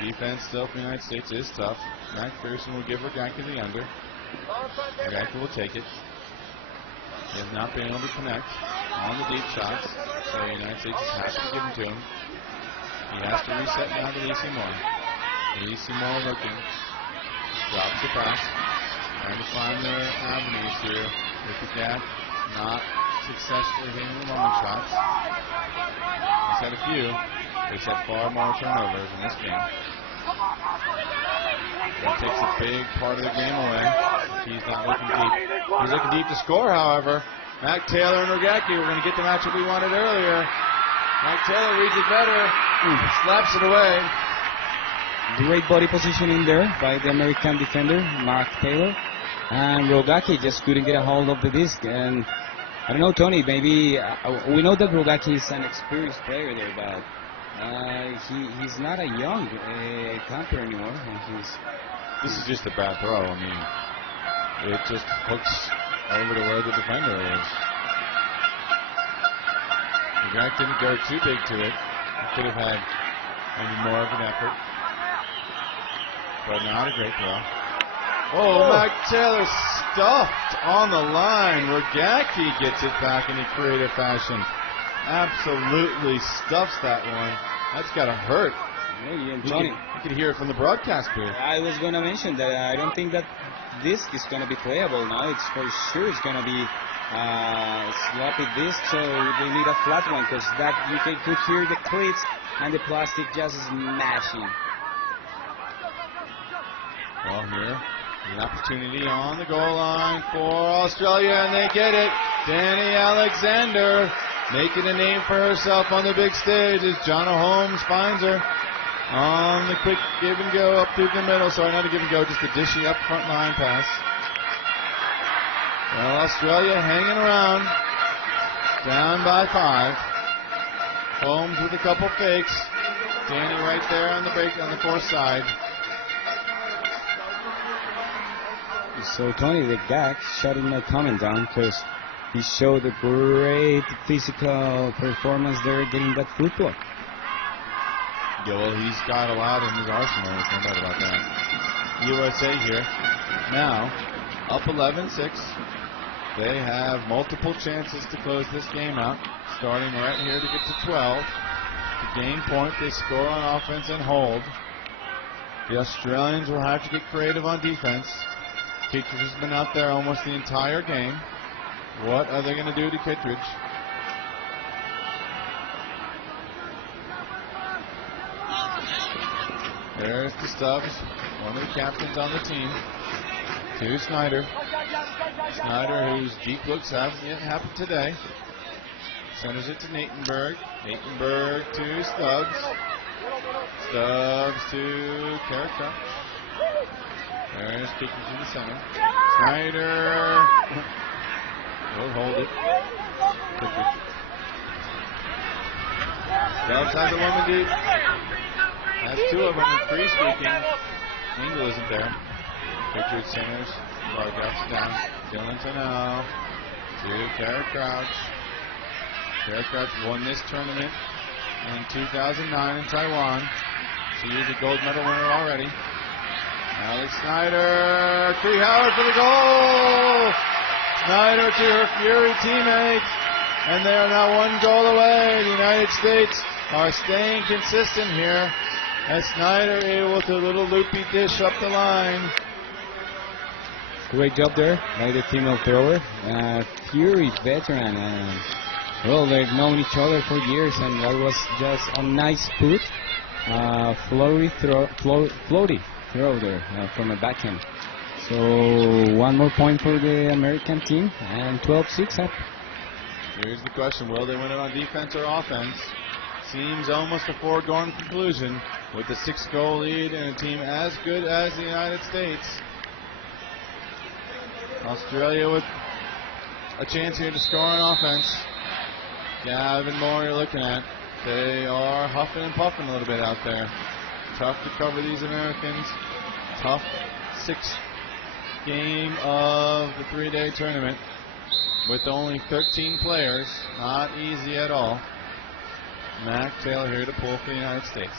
Defense still for the United States is tough. McPherson will give Rogacki the under. Rogacki will take it. He has not been able to connect on the deep shots, so the United States has to give them to him. He has to reset now to Lacey Moore. Lacey Moore looking. Drops it back. Trying to find their avenues here with the gap. Not successfully hitting the long shots. He's had a few. He's had far more turnovers in this game. That takes a big part of the game away. He's not looking deep. He's looking deep to score, however. Mac Taylor and Rogacki, we're going to get the matchup we wanted earlier. Mac Taylor reads it better. Slaps it away. Great body positioning there by the American defender, Mark Taylor. And Rogacki just couldn't get a hold of the disc. And I don't know, Tony, maybe we know that Rogacki is an experienced player there, but he's not a young camper anymore. This is just a bad throw. I mean, it just hooks over to where the defender is. Rogacki didn't go too big to it. He could have had maybe more of an effort, but not a great throw. Oh, Mac Taylor stuffed on the line. Rogacki gets it back in a creative fashion. Absolutely stuffs that one. That's got to hurt. You can hear it from the broadcast booth. I was going to mention that I don't think that disc is going to be playable now. It's for sure it's going to be sloppy disc, so they need a flat one because that you could hear the cleats and the plastic just smashing. Well, here, an opportunity on the goal line for Australia, and they get it. Danny Alexander making a name for herself on the big stage as Jonna Holmes finds her on the quick give and go up through the middle. Sorry, not a give and go, just a dishy up front line pass. Well, Australia hanging around, down by 5. Holmes with a couple fakes. Danny right there on the break on the far side. So Tony, the gag shutting my comment down because he showed a great physical performance there, getting that foot block. Yeah, well, he's got a lot in his arsenal. There's no doubt about that. USA here now up 11-6. They have multiple chances to close this game out, starting right here to get to 12. To gain point, they score on offense and hold. The Australians will have to get creative on defense. Kittredge has been out there almost the entire game. What are they going to do to Kittredge? There's the Stubbs, one of the captains on the team. To Snyder. Snyder, whose deep looks haven't yet happened today. Centers it to Natenberg. Natenberg to Stubbs. Stubbs to Carrick. There's kicking to the center. Snyder will hold it. Stubbs has a woman deep. That's two of them with free streaking. Engel isn't there. Richard centers. Vargas down. Dillington now to Carrick Crouch. Carrick Crouch won this tournament in 2009 in Taiwan. She is a gold medal winner already. Alex Snyder, Cree Howard for the goal! Snyder to her Fury teammates, and they are now one goal away. The United States are staying consistent here as Snyder able to little loopy dish up the line. Great job there by the female thrower. Fury veteran. Well, they've known each other for years, and that was just a nice put. Floaty throw there from a backhand. So one more point for the American team, and 12-6 up. Here's the question, will they win it on defense or offense? Seems almost a foregone conclusion with the 6-goal lead and a team as good as the United States. Australia with a chance here to score on offense. Gavin Moore you're looking at. They are huffing and puffing a little bit out there. Tough to cover these Americans. Tough sixth game of the 3-day tournament with only 13 players. Not easy at all. Mac Taylor here to pull for the United States.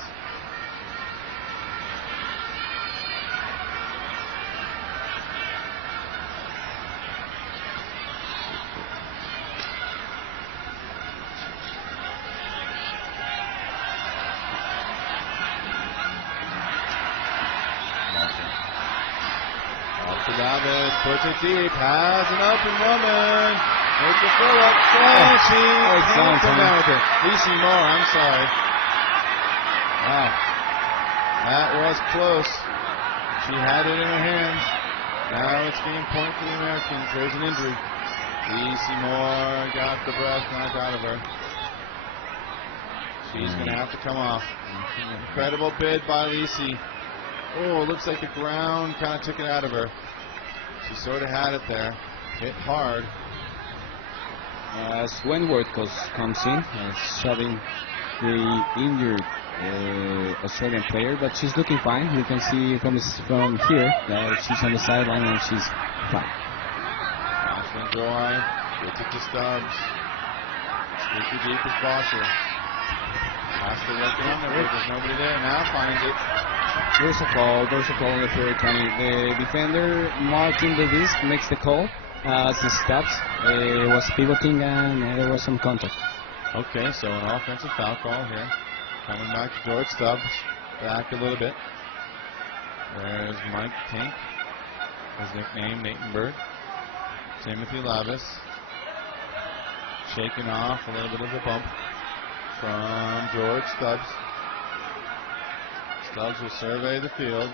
Puts it deep, has an open woman. With the fill-up, and she can't come down with it. Lacey Moore, I'm sorry. Wow. That was close. She had it in her hands. Now it's game point for the Americans. There's an injury. Lacey Moore got the breath knocked out of her. She's going to have to come off. Incredible bid by Lacey. Oh, it looks like the ground kind of took it out of her. She sort of had it there. Hit hard. Swenworth comes in, shoving the injured Australian player, but she's looking fine. You can see from here that she's on the sideline and she's fine. Ashlyn Joy gets it to Stubbs. Squeaky deep is Bosher. Has to look in there, but there's nobody there. Now finds it. There's a call on the third 20. The defender, Martin Davis, makes the call as he stops. It was pivoting and there was some contact. Okay, so an offensive foul call here. Coming back to George Stubbs. Back a little bit. There's Mike Tink. His nickname, Natenberg. Timothy Lavis. Shaking off a little bit of a bump from George Stubbs. Stubbs will survey the field.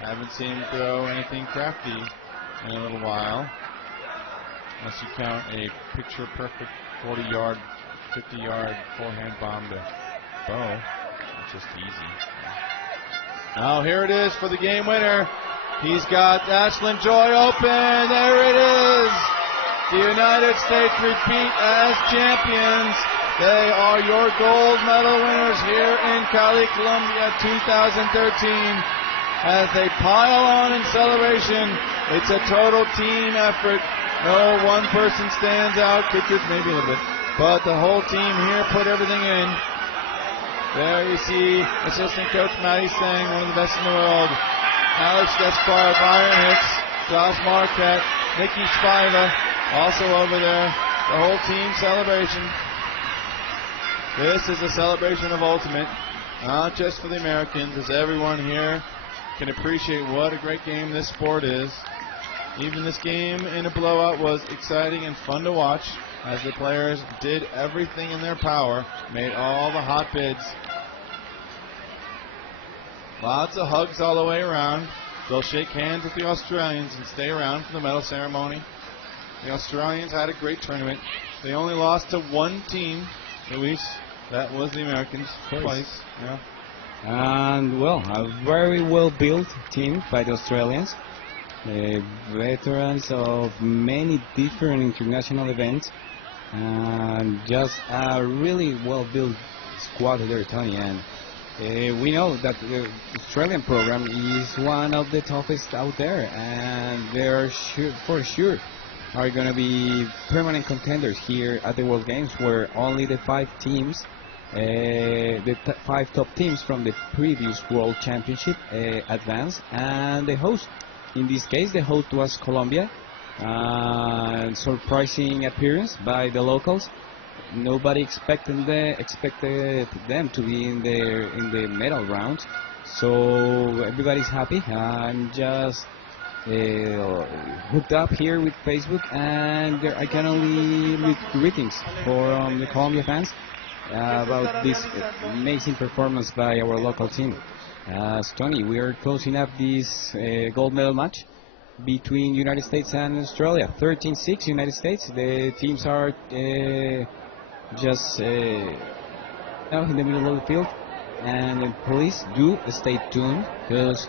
Haven't seen him throw anything crafty in a little while. Unless you count a picture-perfect 40-yard, 50-yard forehand bomb to Bo. It's just easy. Now here it is for the game winner. He's got Ashlyn Joy open. There it is. The United States repeat as champions. They are your gold medal winners here in Cali, Colombia 2013. As they pile on in celebration, it's a total team effort. No one person stands out, kickers maybe a little bit, but the whole team here put everything in. There you see assistant coach Matty Stang, one of the best in the world. Alex Gaspar, Byron Hicks, Klaus Marquette, Nikki Spiva, also over there. The whole team celebration. This is a celebration of ultimate, not just for the Americans, as everyone here can appreciate what a great game this sport is. Even this game in a blowout was exciting and fun to watch, as the players did everything in their power, made all the hot bids. Lots of hugs all the way around. They'll shake hands with the Australians and stay around for the medal ceremony. The Australians had a great tournament. They only lost to one team, Luis. That was the Americans twice. Yeah. And well, a very well-built team by the Australians. Veterans of many different international events. And just a really well-built squad there, Tony. And we know that the Australian program is one of the toughest out there. And they are for sure are going to be permanent contenders here at the World Games, where only the 5 teams, the 5 top teams from the previous World Championship advance, and the host. In this case, the host was Colombia. Surprising appearance by the locals. Nobody expected them to be in the medal round, so everybody's happy. I'm just hooked up here with Facebook, and I can only leave greetings from the Colombia fans about this amazing performance by our local team. Tony, we are closing up this gold medal match between United States and Australia. 13-6 United States. The teams are just now in the middle of the field, and please do stay tuned, because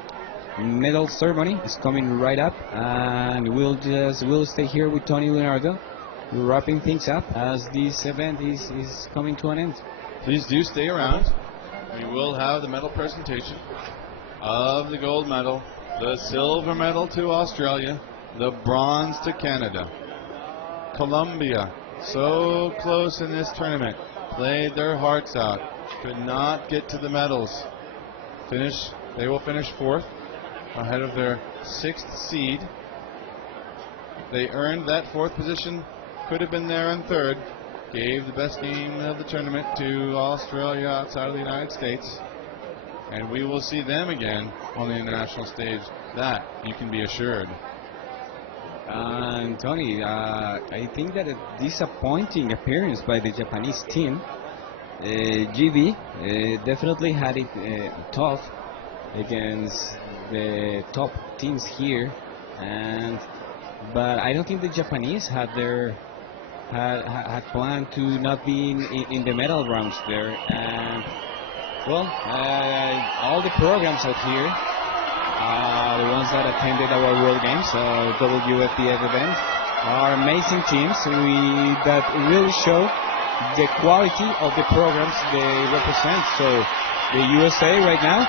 medal ceremony is coming right up, and we'll stay here with Tony Leonardo, wrapping things up as this event is coming to an end. Please do stay around. We will have the medal presentation of the gold medal, the silver medal to Australia, the bronze to Canada. Colombia, so close in this tournament, played their hearts out, could not get to the medals. They will finish 4th, ahead of their 6th seed. They earned that 4th position, could have been there in 3rd, gave the best game of the tournament to Australia outside of the United States. And we will see them again on the international stage. That you can be assured. And Tony, I think that a disappointing appearance by the Japanese team. GB definitely had it tough against the top teams here, but I don't think the Japanese had planned to not be in the medal rounds there. And well, all the programs out here, the ones that attended our World Games, WFDF event, are amazing teams that really show the quality of the programs they represent. So the USA right now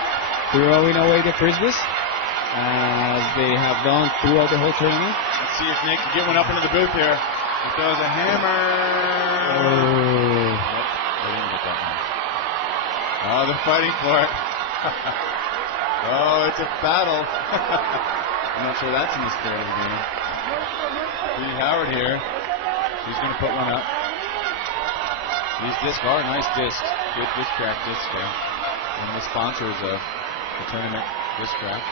throwing away the frisbees, as they have done throughout the whole tournament. Let's see if Nick can get one up into the booth here. He throws a hammer. Nope, they didn't get that one. Oh, they're fighting for it. Oh, it's a battle. I'm not sure that's in the spirit of the game. Lee Howard here. He's going to put one up. These discs are nice discs. Good disc craft discs here. One of the sponsors of the tournament, disc craft.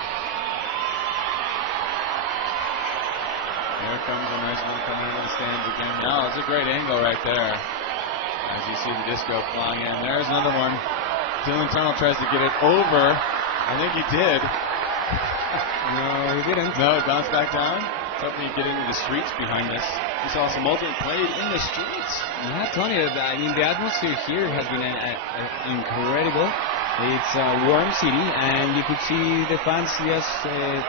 There comes a nice one coming into the stands again. Now, it's a great angle right there. As you see the disco flying in. There's another one. Dylan Tunnel tries to get it over. I think he did. No, he didn't. No, it bounced back down. It's hoping you get into the streets behind us. We saw some ultimate played in the streets. Yeah, Tony, I mean, the atmosphere here has been incredible. It's a warm city, and you could see the fans just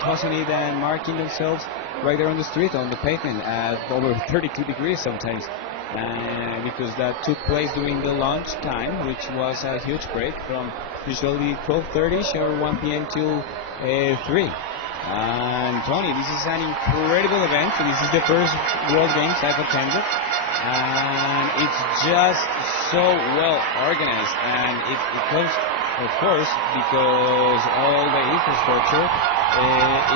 tossing it and marking themselves right there on the street, on the pavement, at over 32 degrees sometimes. Because that took place during the lunch time, which was a huge break from usually 12:30 or 1 p.m. till 3. And Tony, this is an incredible event. This is the first World Games I've attended, and it's just so well organized. And it comes, of course, because all the infrastructure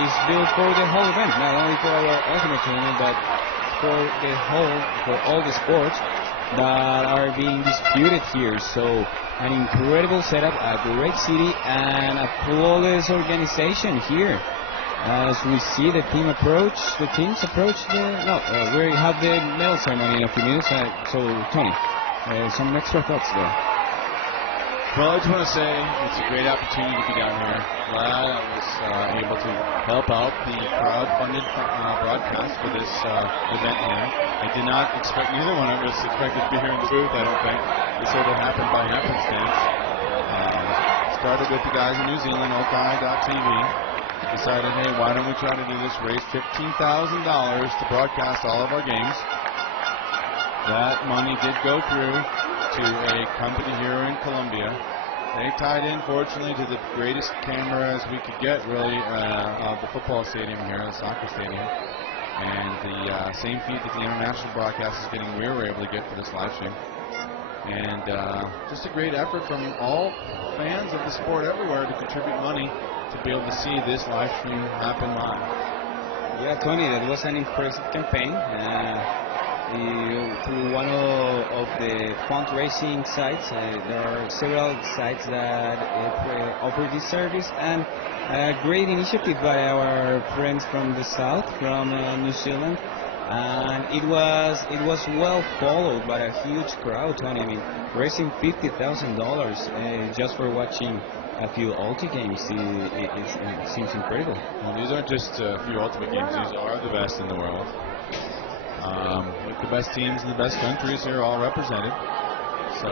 is built for the whole event, not only for our ultimate tournament, but for all the sports that are being disputed here. So an incredible setup, a great city, and a flawless organization here. As we see the teams approach we have the medal ceremony in a few minutes. So Tony, some extra thoughts there. Well, I just want to say it's a great opportunity to be down here. Glad I was able to help out the crowd-funded broadcast for this event here. I did not expect, neither one of us expected to be here in the booth, I don't think. It sort of happened by happenstance. Started with the guys in New Zealand, Okai.tv. Decided, hey, why don't we try to do this, raise $15,000 to broadcast all of our games. That money did go through to a company here in Colombia. They tied in, fortunately, to the greatest cameras we could get, really, of the football stadium here, the soccer stadium. And the same feed that the international broadcast is getting, we were able to get for this live stream. And just a great effort from all fans of the sport everywhere to contribute money to be able to see this live stream happen live. Yeah, Tony, that was an impressive campaign. Through one of the fundraising sites, there are several sites that offer this service, and a great initiative by our friends from the south, from New Zealand, and it was well followed by a huge crowd, Tony. I mean, raising $50,000 just for watching a few Ulti games, it seems incredible. Well, these aren't just a few Ultimate games, these are the best in the world. With the best teams in the best countries here all represented. So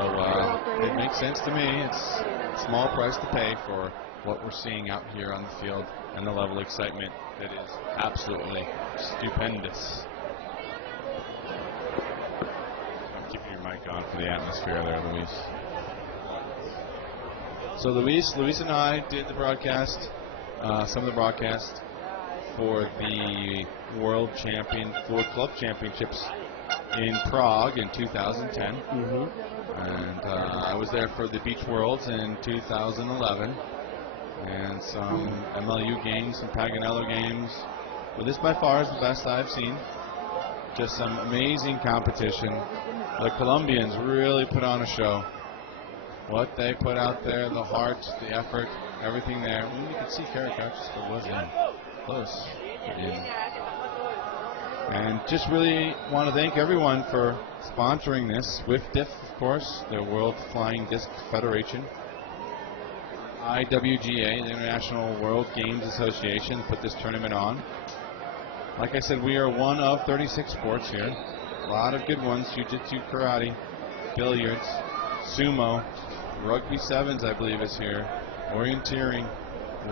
it makes sense to me. It's a small price to pay for what we're seeing out here on the field and the level of excitement that is absolutely stupendous. I'm keeping your mic on for the atmosphere there, Luis. So Luis and I did the broadcast, some of the broadcast for the World Club Championships in Prague in 2010. And I was there for the Beach Worlds in 2011, and some MLU games, some Paganello games. But this by far is the best I've seen. Just some amazing competition. The Colombians really put on a show. What they put out there, the heart, the effort, everything there. You can see Caracas still was in. Close. And just really want to thank everyone for sponsoring this. WIFDIF, of course, the World Flying Disc Federation. IWGA, the International World Games Association, put this tournament on. Like I said, we are one of 36 sports here. A lot of good ones. Jiu-jitsu, karate, billiards, sumo, rugby sevens, I believe, is here. Orienteering,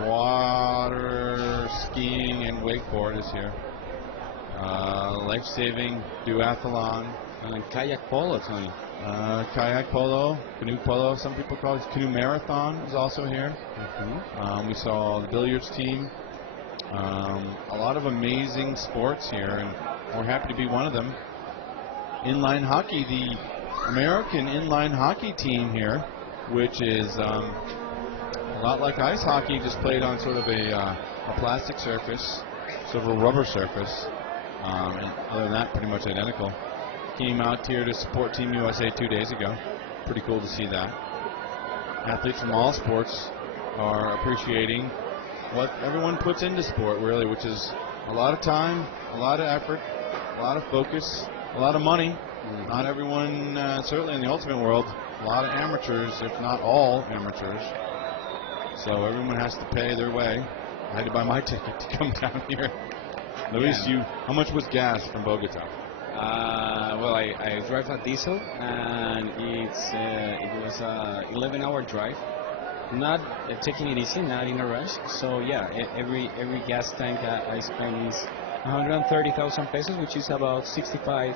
water skiing, and wakeboard is here. Life-saving, duathlon, kayak polo, Tony. Kayak polo, canoe polo, some people call it. Canoe marathon is also here. We saw the billiards team. A lot of amazing sports here, and we're happy to be one of them. Inline hockey, the American inline hockey team here, which is a lot like ice hockey, just played on sort of a plastic surface, sort of a rubber surface. And other than that, pretty much identical. Came out here to support Team USA 2 days ago. Pretty cool to see that. Athletes from all sports are appreciating what everyone puts into sport, really, which is a lot of time, a lot of effort, a lot of focus, a lot of money. Not everyone, certainly in the ultimate world, a lot of amateurs, if not all amateurs. So everyone has to pay their way. I had to buy my ticket to come down here. Luis, how much was gas from Bogota? Well, I drive a diesel, and it was a 11-hour drive. Not taking it easy, not in a rush. So yeah, every gas tank I spend is 130,000 pesos, which is about $65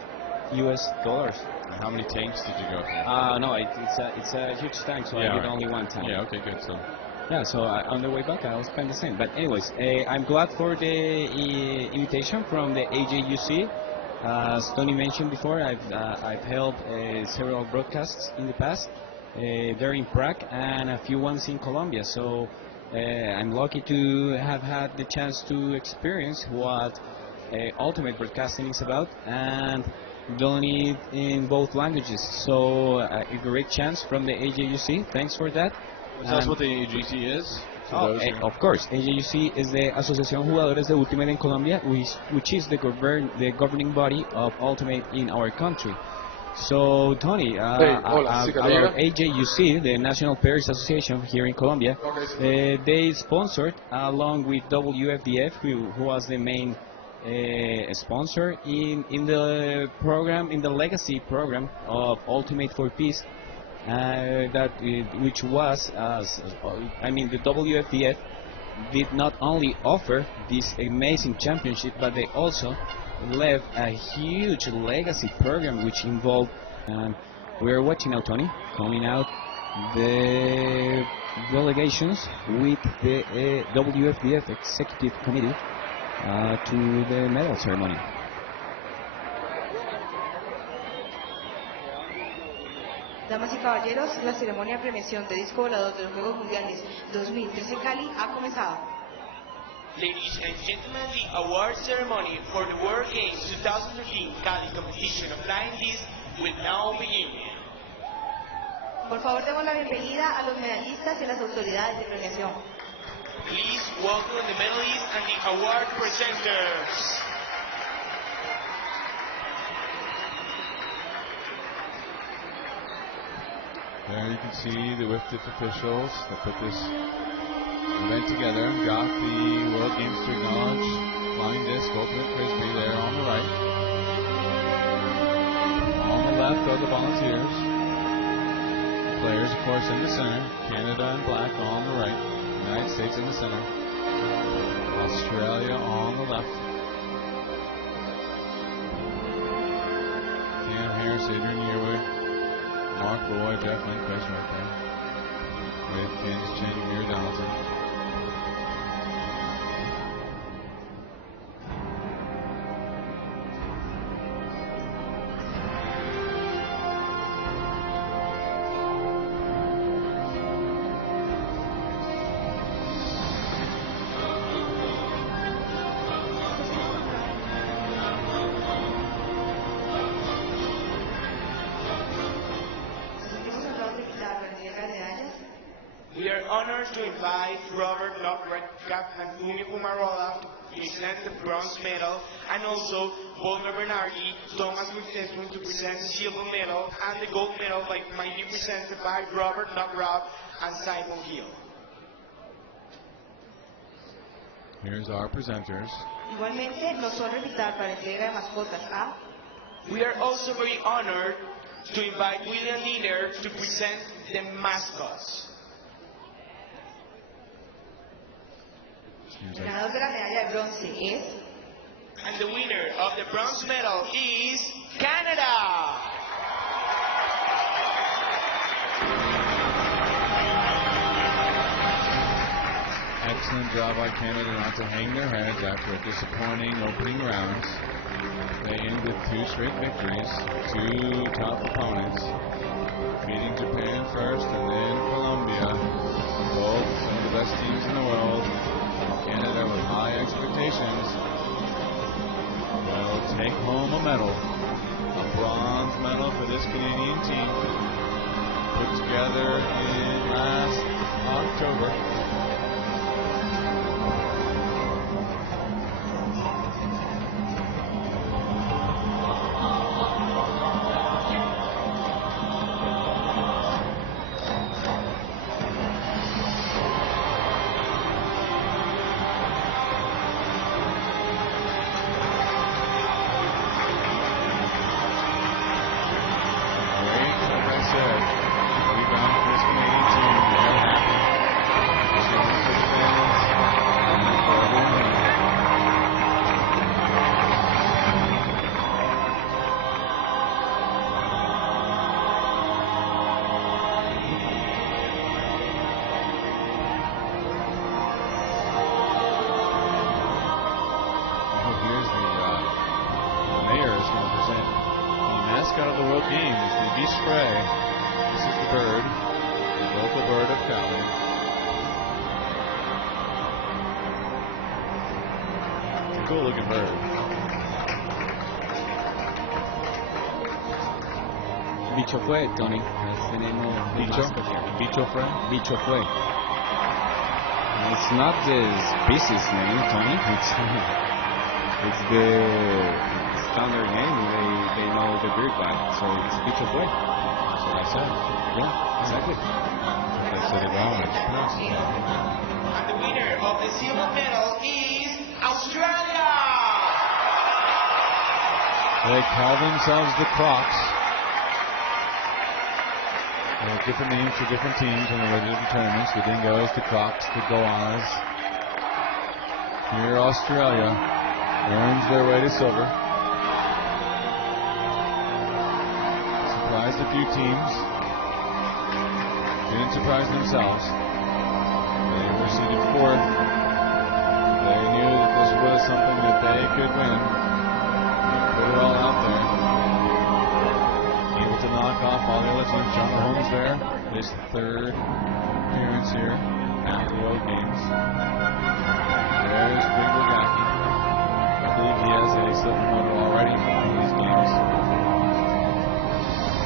US. And how many tanks did you go through? No, it's a huge tank, so I did only one tank. Yeah, okay, good. So. Yeah, so on the way back I'll spend the same. But anyways, I'm glad for the invitation from the AJUC. As Tony mentioned before, I've held several broadcasts in the past. There in Prague and a few ones in Colombia. So I'm lucky to have had the chance to experience what ultimate broadcasting is about, and done it in both languages. So a great chance from the AJUC. Thanks for that. Tell us what the AJUC is. Of course, AJUC is the Asociación Jugadores de Ultimate in Colombia, which is the governing body of Ultimate in our country. So, Tony, our AJUC, the National Players Association here in Colombia, they sponsored, along with WFDF, who was the main sponsor in the program, in the legacy program of Ultimate for Peace, which was, the WFDF did not only offer this amazing championship, but they also left a huge legacy program which involved, we're watching now, Tony, coming out the delegations with the WFDF Executive Committee to the medal ceremony. Damas y caballeros, la ceremonia de premiación de disco volador de los Juegos Mundiales 2013 Cali ha comenzado. Ladies and gentlemen, the award ceremony for the World Games 2013 Cali competition of flying disc will now begin. Por favor, demos la bienvenida a los medallistas y a las autoridades de premiación. Please welcome the medalists and the award presenters. There you can see the WFDF officials that put this event together, got the World Games to acknowledge flying disc, ultimate frisbee there on the right. On the left are the volunteers. The players, of course, in the center. Canada in black on the right. United States in the center. Australia on the left. Cam Harris, Adrian Yearwood, Mark Boyd, Jeff Lindquist right there. With Candace Chen, Amir Donaldson. We are honored to invite Robert Lockredcap and Umi Pumarola to present the bronze medal, and also Volmer Bernardi, Thomas McTesman to present the silver medal, and the gold medal might be presented by Robert Lockrod and Simon Hill. Here's our presenters. Igualmente, nos honra invitar para la entrega de mascotas a. We are also very honored to invite William Leader to present the mascots. El ganador de la medalla de bronce es. And the winner of the bronze medal is Canada! Excellent job by Canada not to hang their heads after a disappointing opening rounds. They ended with 2 straight victories, 2 tough opponents, beating Japan first and then Colombia, both some of the best teams in the world. Canada, with high expectations, will take home a medal, a bronze medal for this Canadian team, put together in last October. Of the World Games, the beach spray. This is the bird, the local bird of Cali. It's a cool looking bird. Bicho fue, Tony. That's the name of the mascot here. Bicho fue? Bicho fue. It's not the species name, Tony. It's the found their name, they know the group vibe. So it's pitch of way. That's what I said. Yeah, exactly. I said it wrong. And the winner of the silver medal is Australia! They call themselves the Crocs. They have different names for different teams in the different tournaments. The Dingoes, the Crocs, the Goannas. Here, Australia earns their way to silver. Surprised a few teams. Didn't surprise themselves. They were seeded fourth. They knew that this was something that they could win. They put it all out there. Able to knock off all the other teams. John Holmes there. His third appearance here at the World Games. There's Big Bogacki. I believe he has a silver medal already from these games.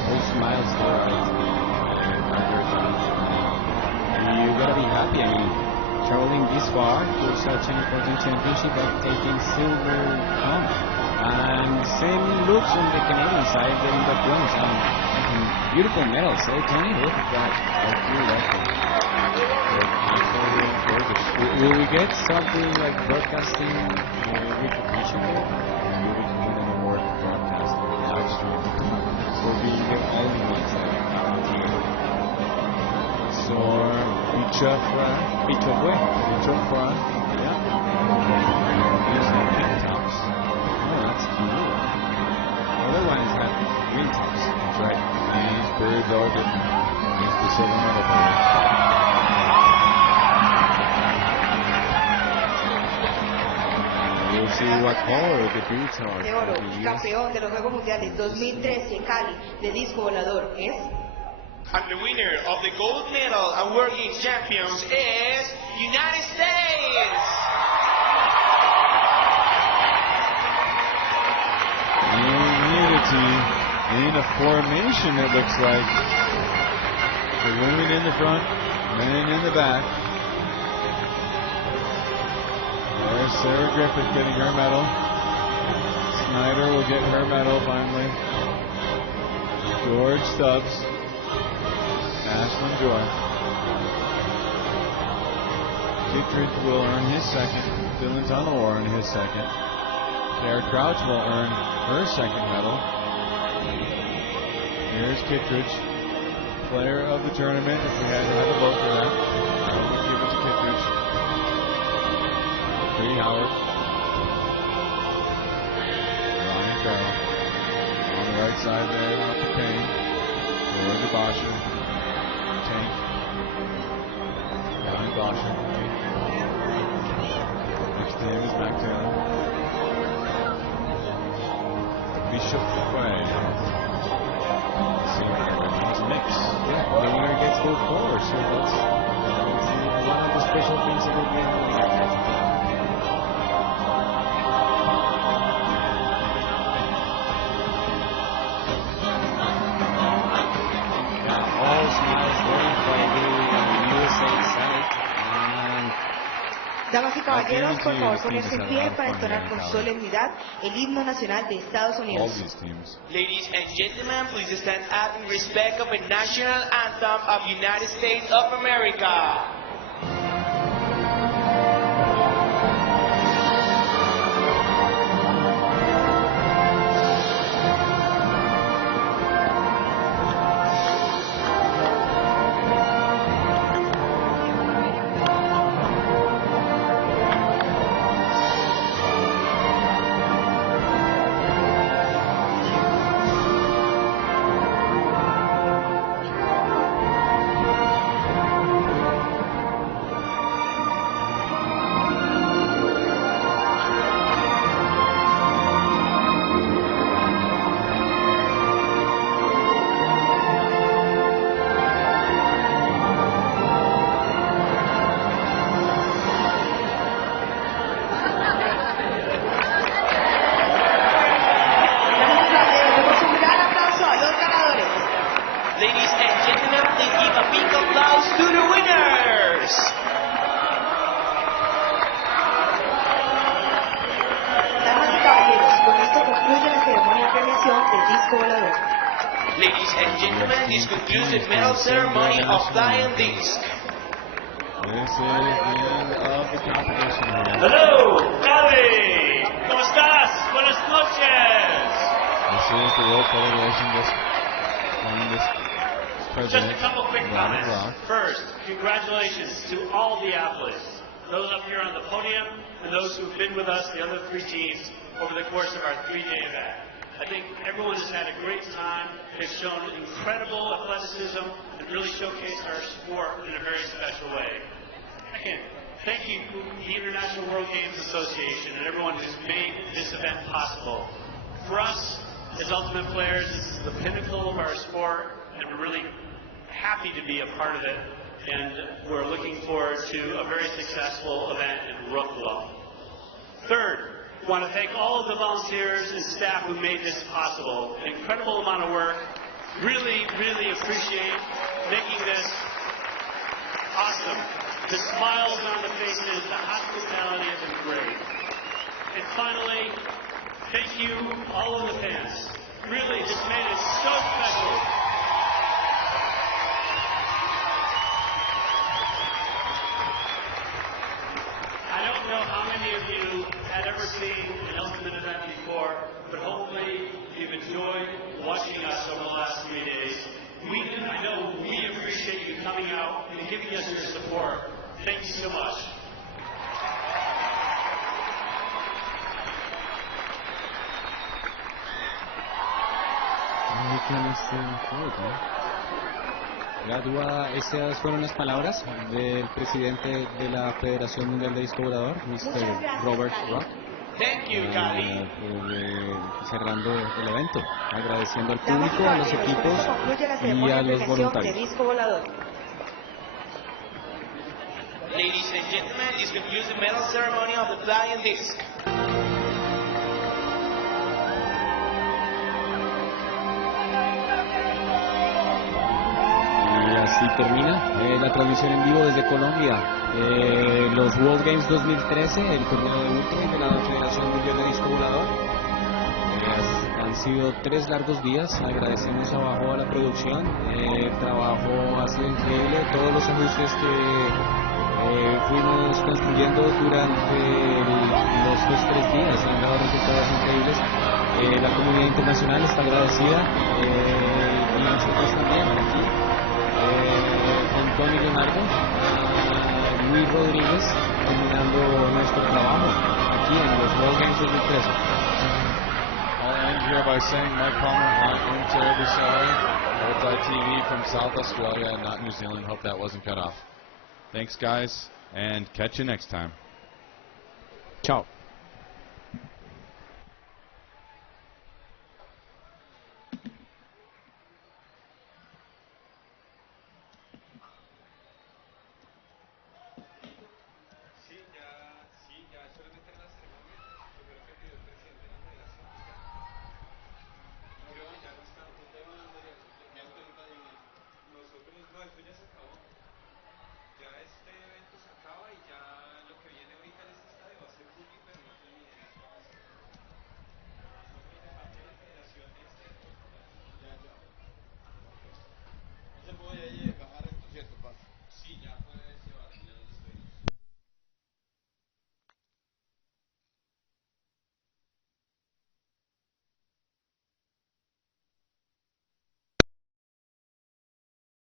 Those smiles there are great job. You gotta be happy. I mean, traveling this far to such an important championship, but taking silver home. And same looks on the Canadian side, getting the bronze. And beautiful medals, eh, Tony? Look at that. Will we get something like broadcasting recognition there? Maybe we can win an award for broadcasting live stream. For being the only ones there. So, Bichofra. Yeah. These are pink tops. Oh, that's cute. The other one is have green tops. That's right. These birds are different. Here's the silver medal bird. We'll see what color the boots are. De oro, campeón de los Juegos Mundiales 2013 en Cali de disco volador es. And the winner of the gold medal and World Games champions is United States! Unity in a formation, it looks like. The women in the front, men in the back. There's Sarah Griffith getting her medal. Snyder will get her medal finally. George Stubbs. Ashlyn Joy. Kittredge will earn his second. Dylan Tunnell will earn his second. Claire Crouch will earn her second medal. Here's Kittredge, player of the tournament. If we had to have a vote for that, I would give it to Kittredge. Bree Howard. Ryan Farrell. On the right side there, Martha Payne. Laura DeBosher. Tank. Ronnie Bosher. Next to him is Mac Taylor. Bishop Way. See what everything's mixed. Yeah, the winner gets both colors, so that's one of the special things about the all smiles there for the USA side. Damas y caballeros, por favor ponerse en pie para entonar con solemnidad el himno nacional de Estados All Unidos. these teams. Ladies and gentlemen, please stand up in respect of the national anthem of United States of America. this concludes the medal ceremony of Flying Disc. This is the end of the competition here. Hello, Cali. ¿Cómo estás? Buenas noches. This is the World Federation Disc Flying Disc Just president. a couple quick Robert comments. Rock. First, congratulations to all the athletes, those up here on the podium and those who've been with us, the other 3 teams, over the course of our 3-day event. I think everyone has had a great time. They've shown incredible athleticism and really showcased our sport in a very special way. Second, thank you to the International World Games Association and everyone who's made this event possible. For us, as ultimate players, this is the pinnacle of our sport, and we're really happy to be a part of it. And we're looking forward to a very successful event in Rockville. Third, I want to thank all of the volunteers and staff who made this possible. An incredible amount of work. Really, really appreciate making this awesome. The smiles on the faces, the hospitality has been great. And finally, thank you, all of the fans. Really, just made it so special. I don't know how many of you had ever seen an ultimate event before, but hopefully you've enjoyed watching us over the last 3 days. I know we appreciate you coming out and giving us your support. Thank you so much. Estas fueron las palabras del presidente de la Federación Mundial de Disco Volador, Mr. Robert Rock, Thank you, Cali. cerrando el evento, agradeciendo al Damas y público, a los caballeros, equipos con esto concluye la y ceremonia a de los premiación de voluntarios. disco volador. Ladies and gentlemen, this concludes the medal ceremony of the Flying Disc. Y así termina la transmisión en vivo desde Colombia. Los World Games 2013, el torneo de ultra de la Federación Mundial de Disco Volador. Han sido 3 largos días. Agradecemos abajo a la producción. El trabajo ha sido increíble. Todos los ajustes que fuimos construyendo durante estos 3 días han dado resultados increíbles. La comunidad internacional está agradecida y nosotros también aquí. Con Tony Leonardo, Luis Rodríguez, terminando nuestro trabajo aquí en los World Games 2013. I'll end here by saying Mike Palmer, I'm terribly sorry. TV from South Australia and not New Zealand. Hope that wasn't cut off. Thanks, guys, and catch you next time. Ciao.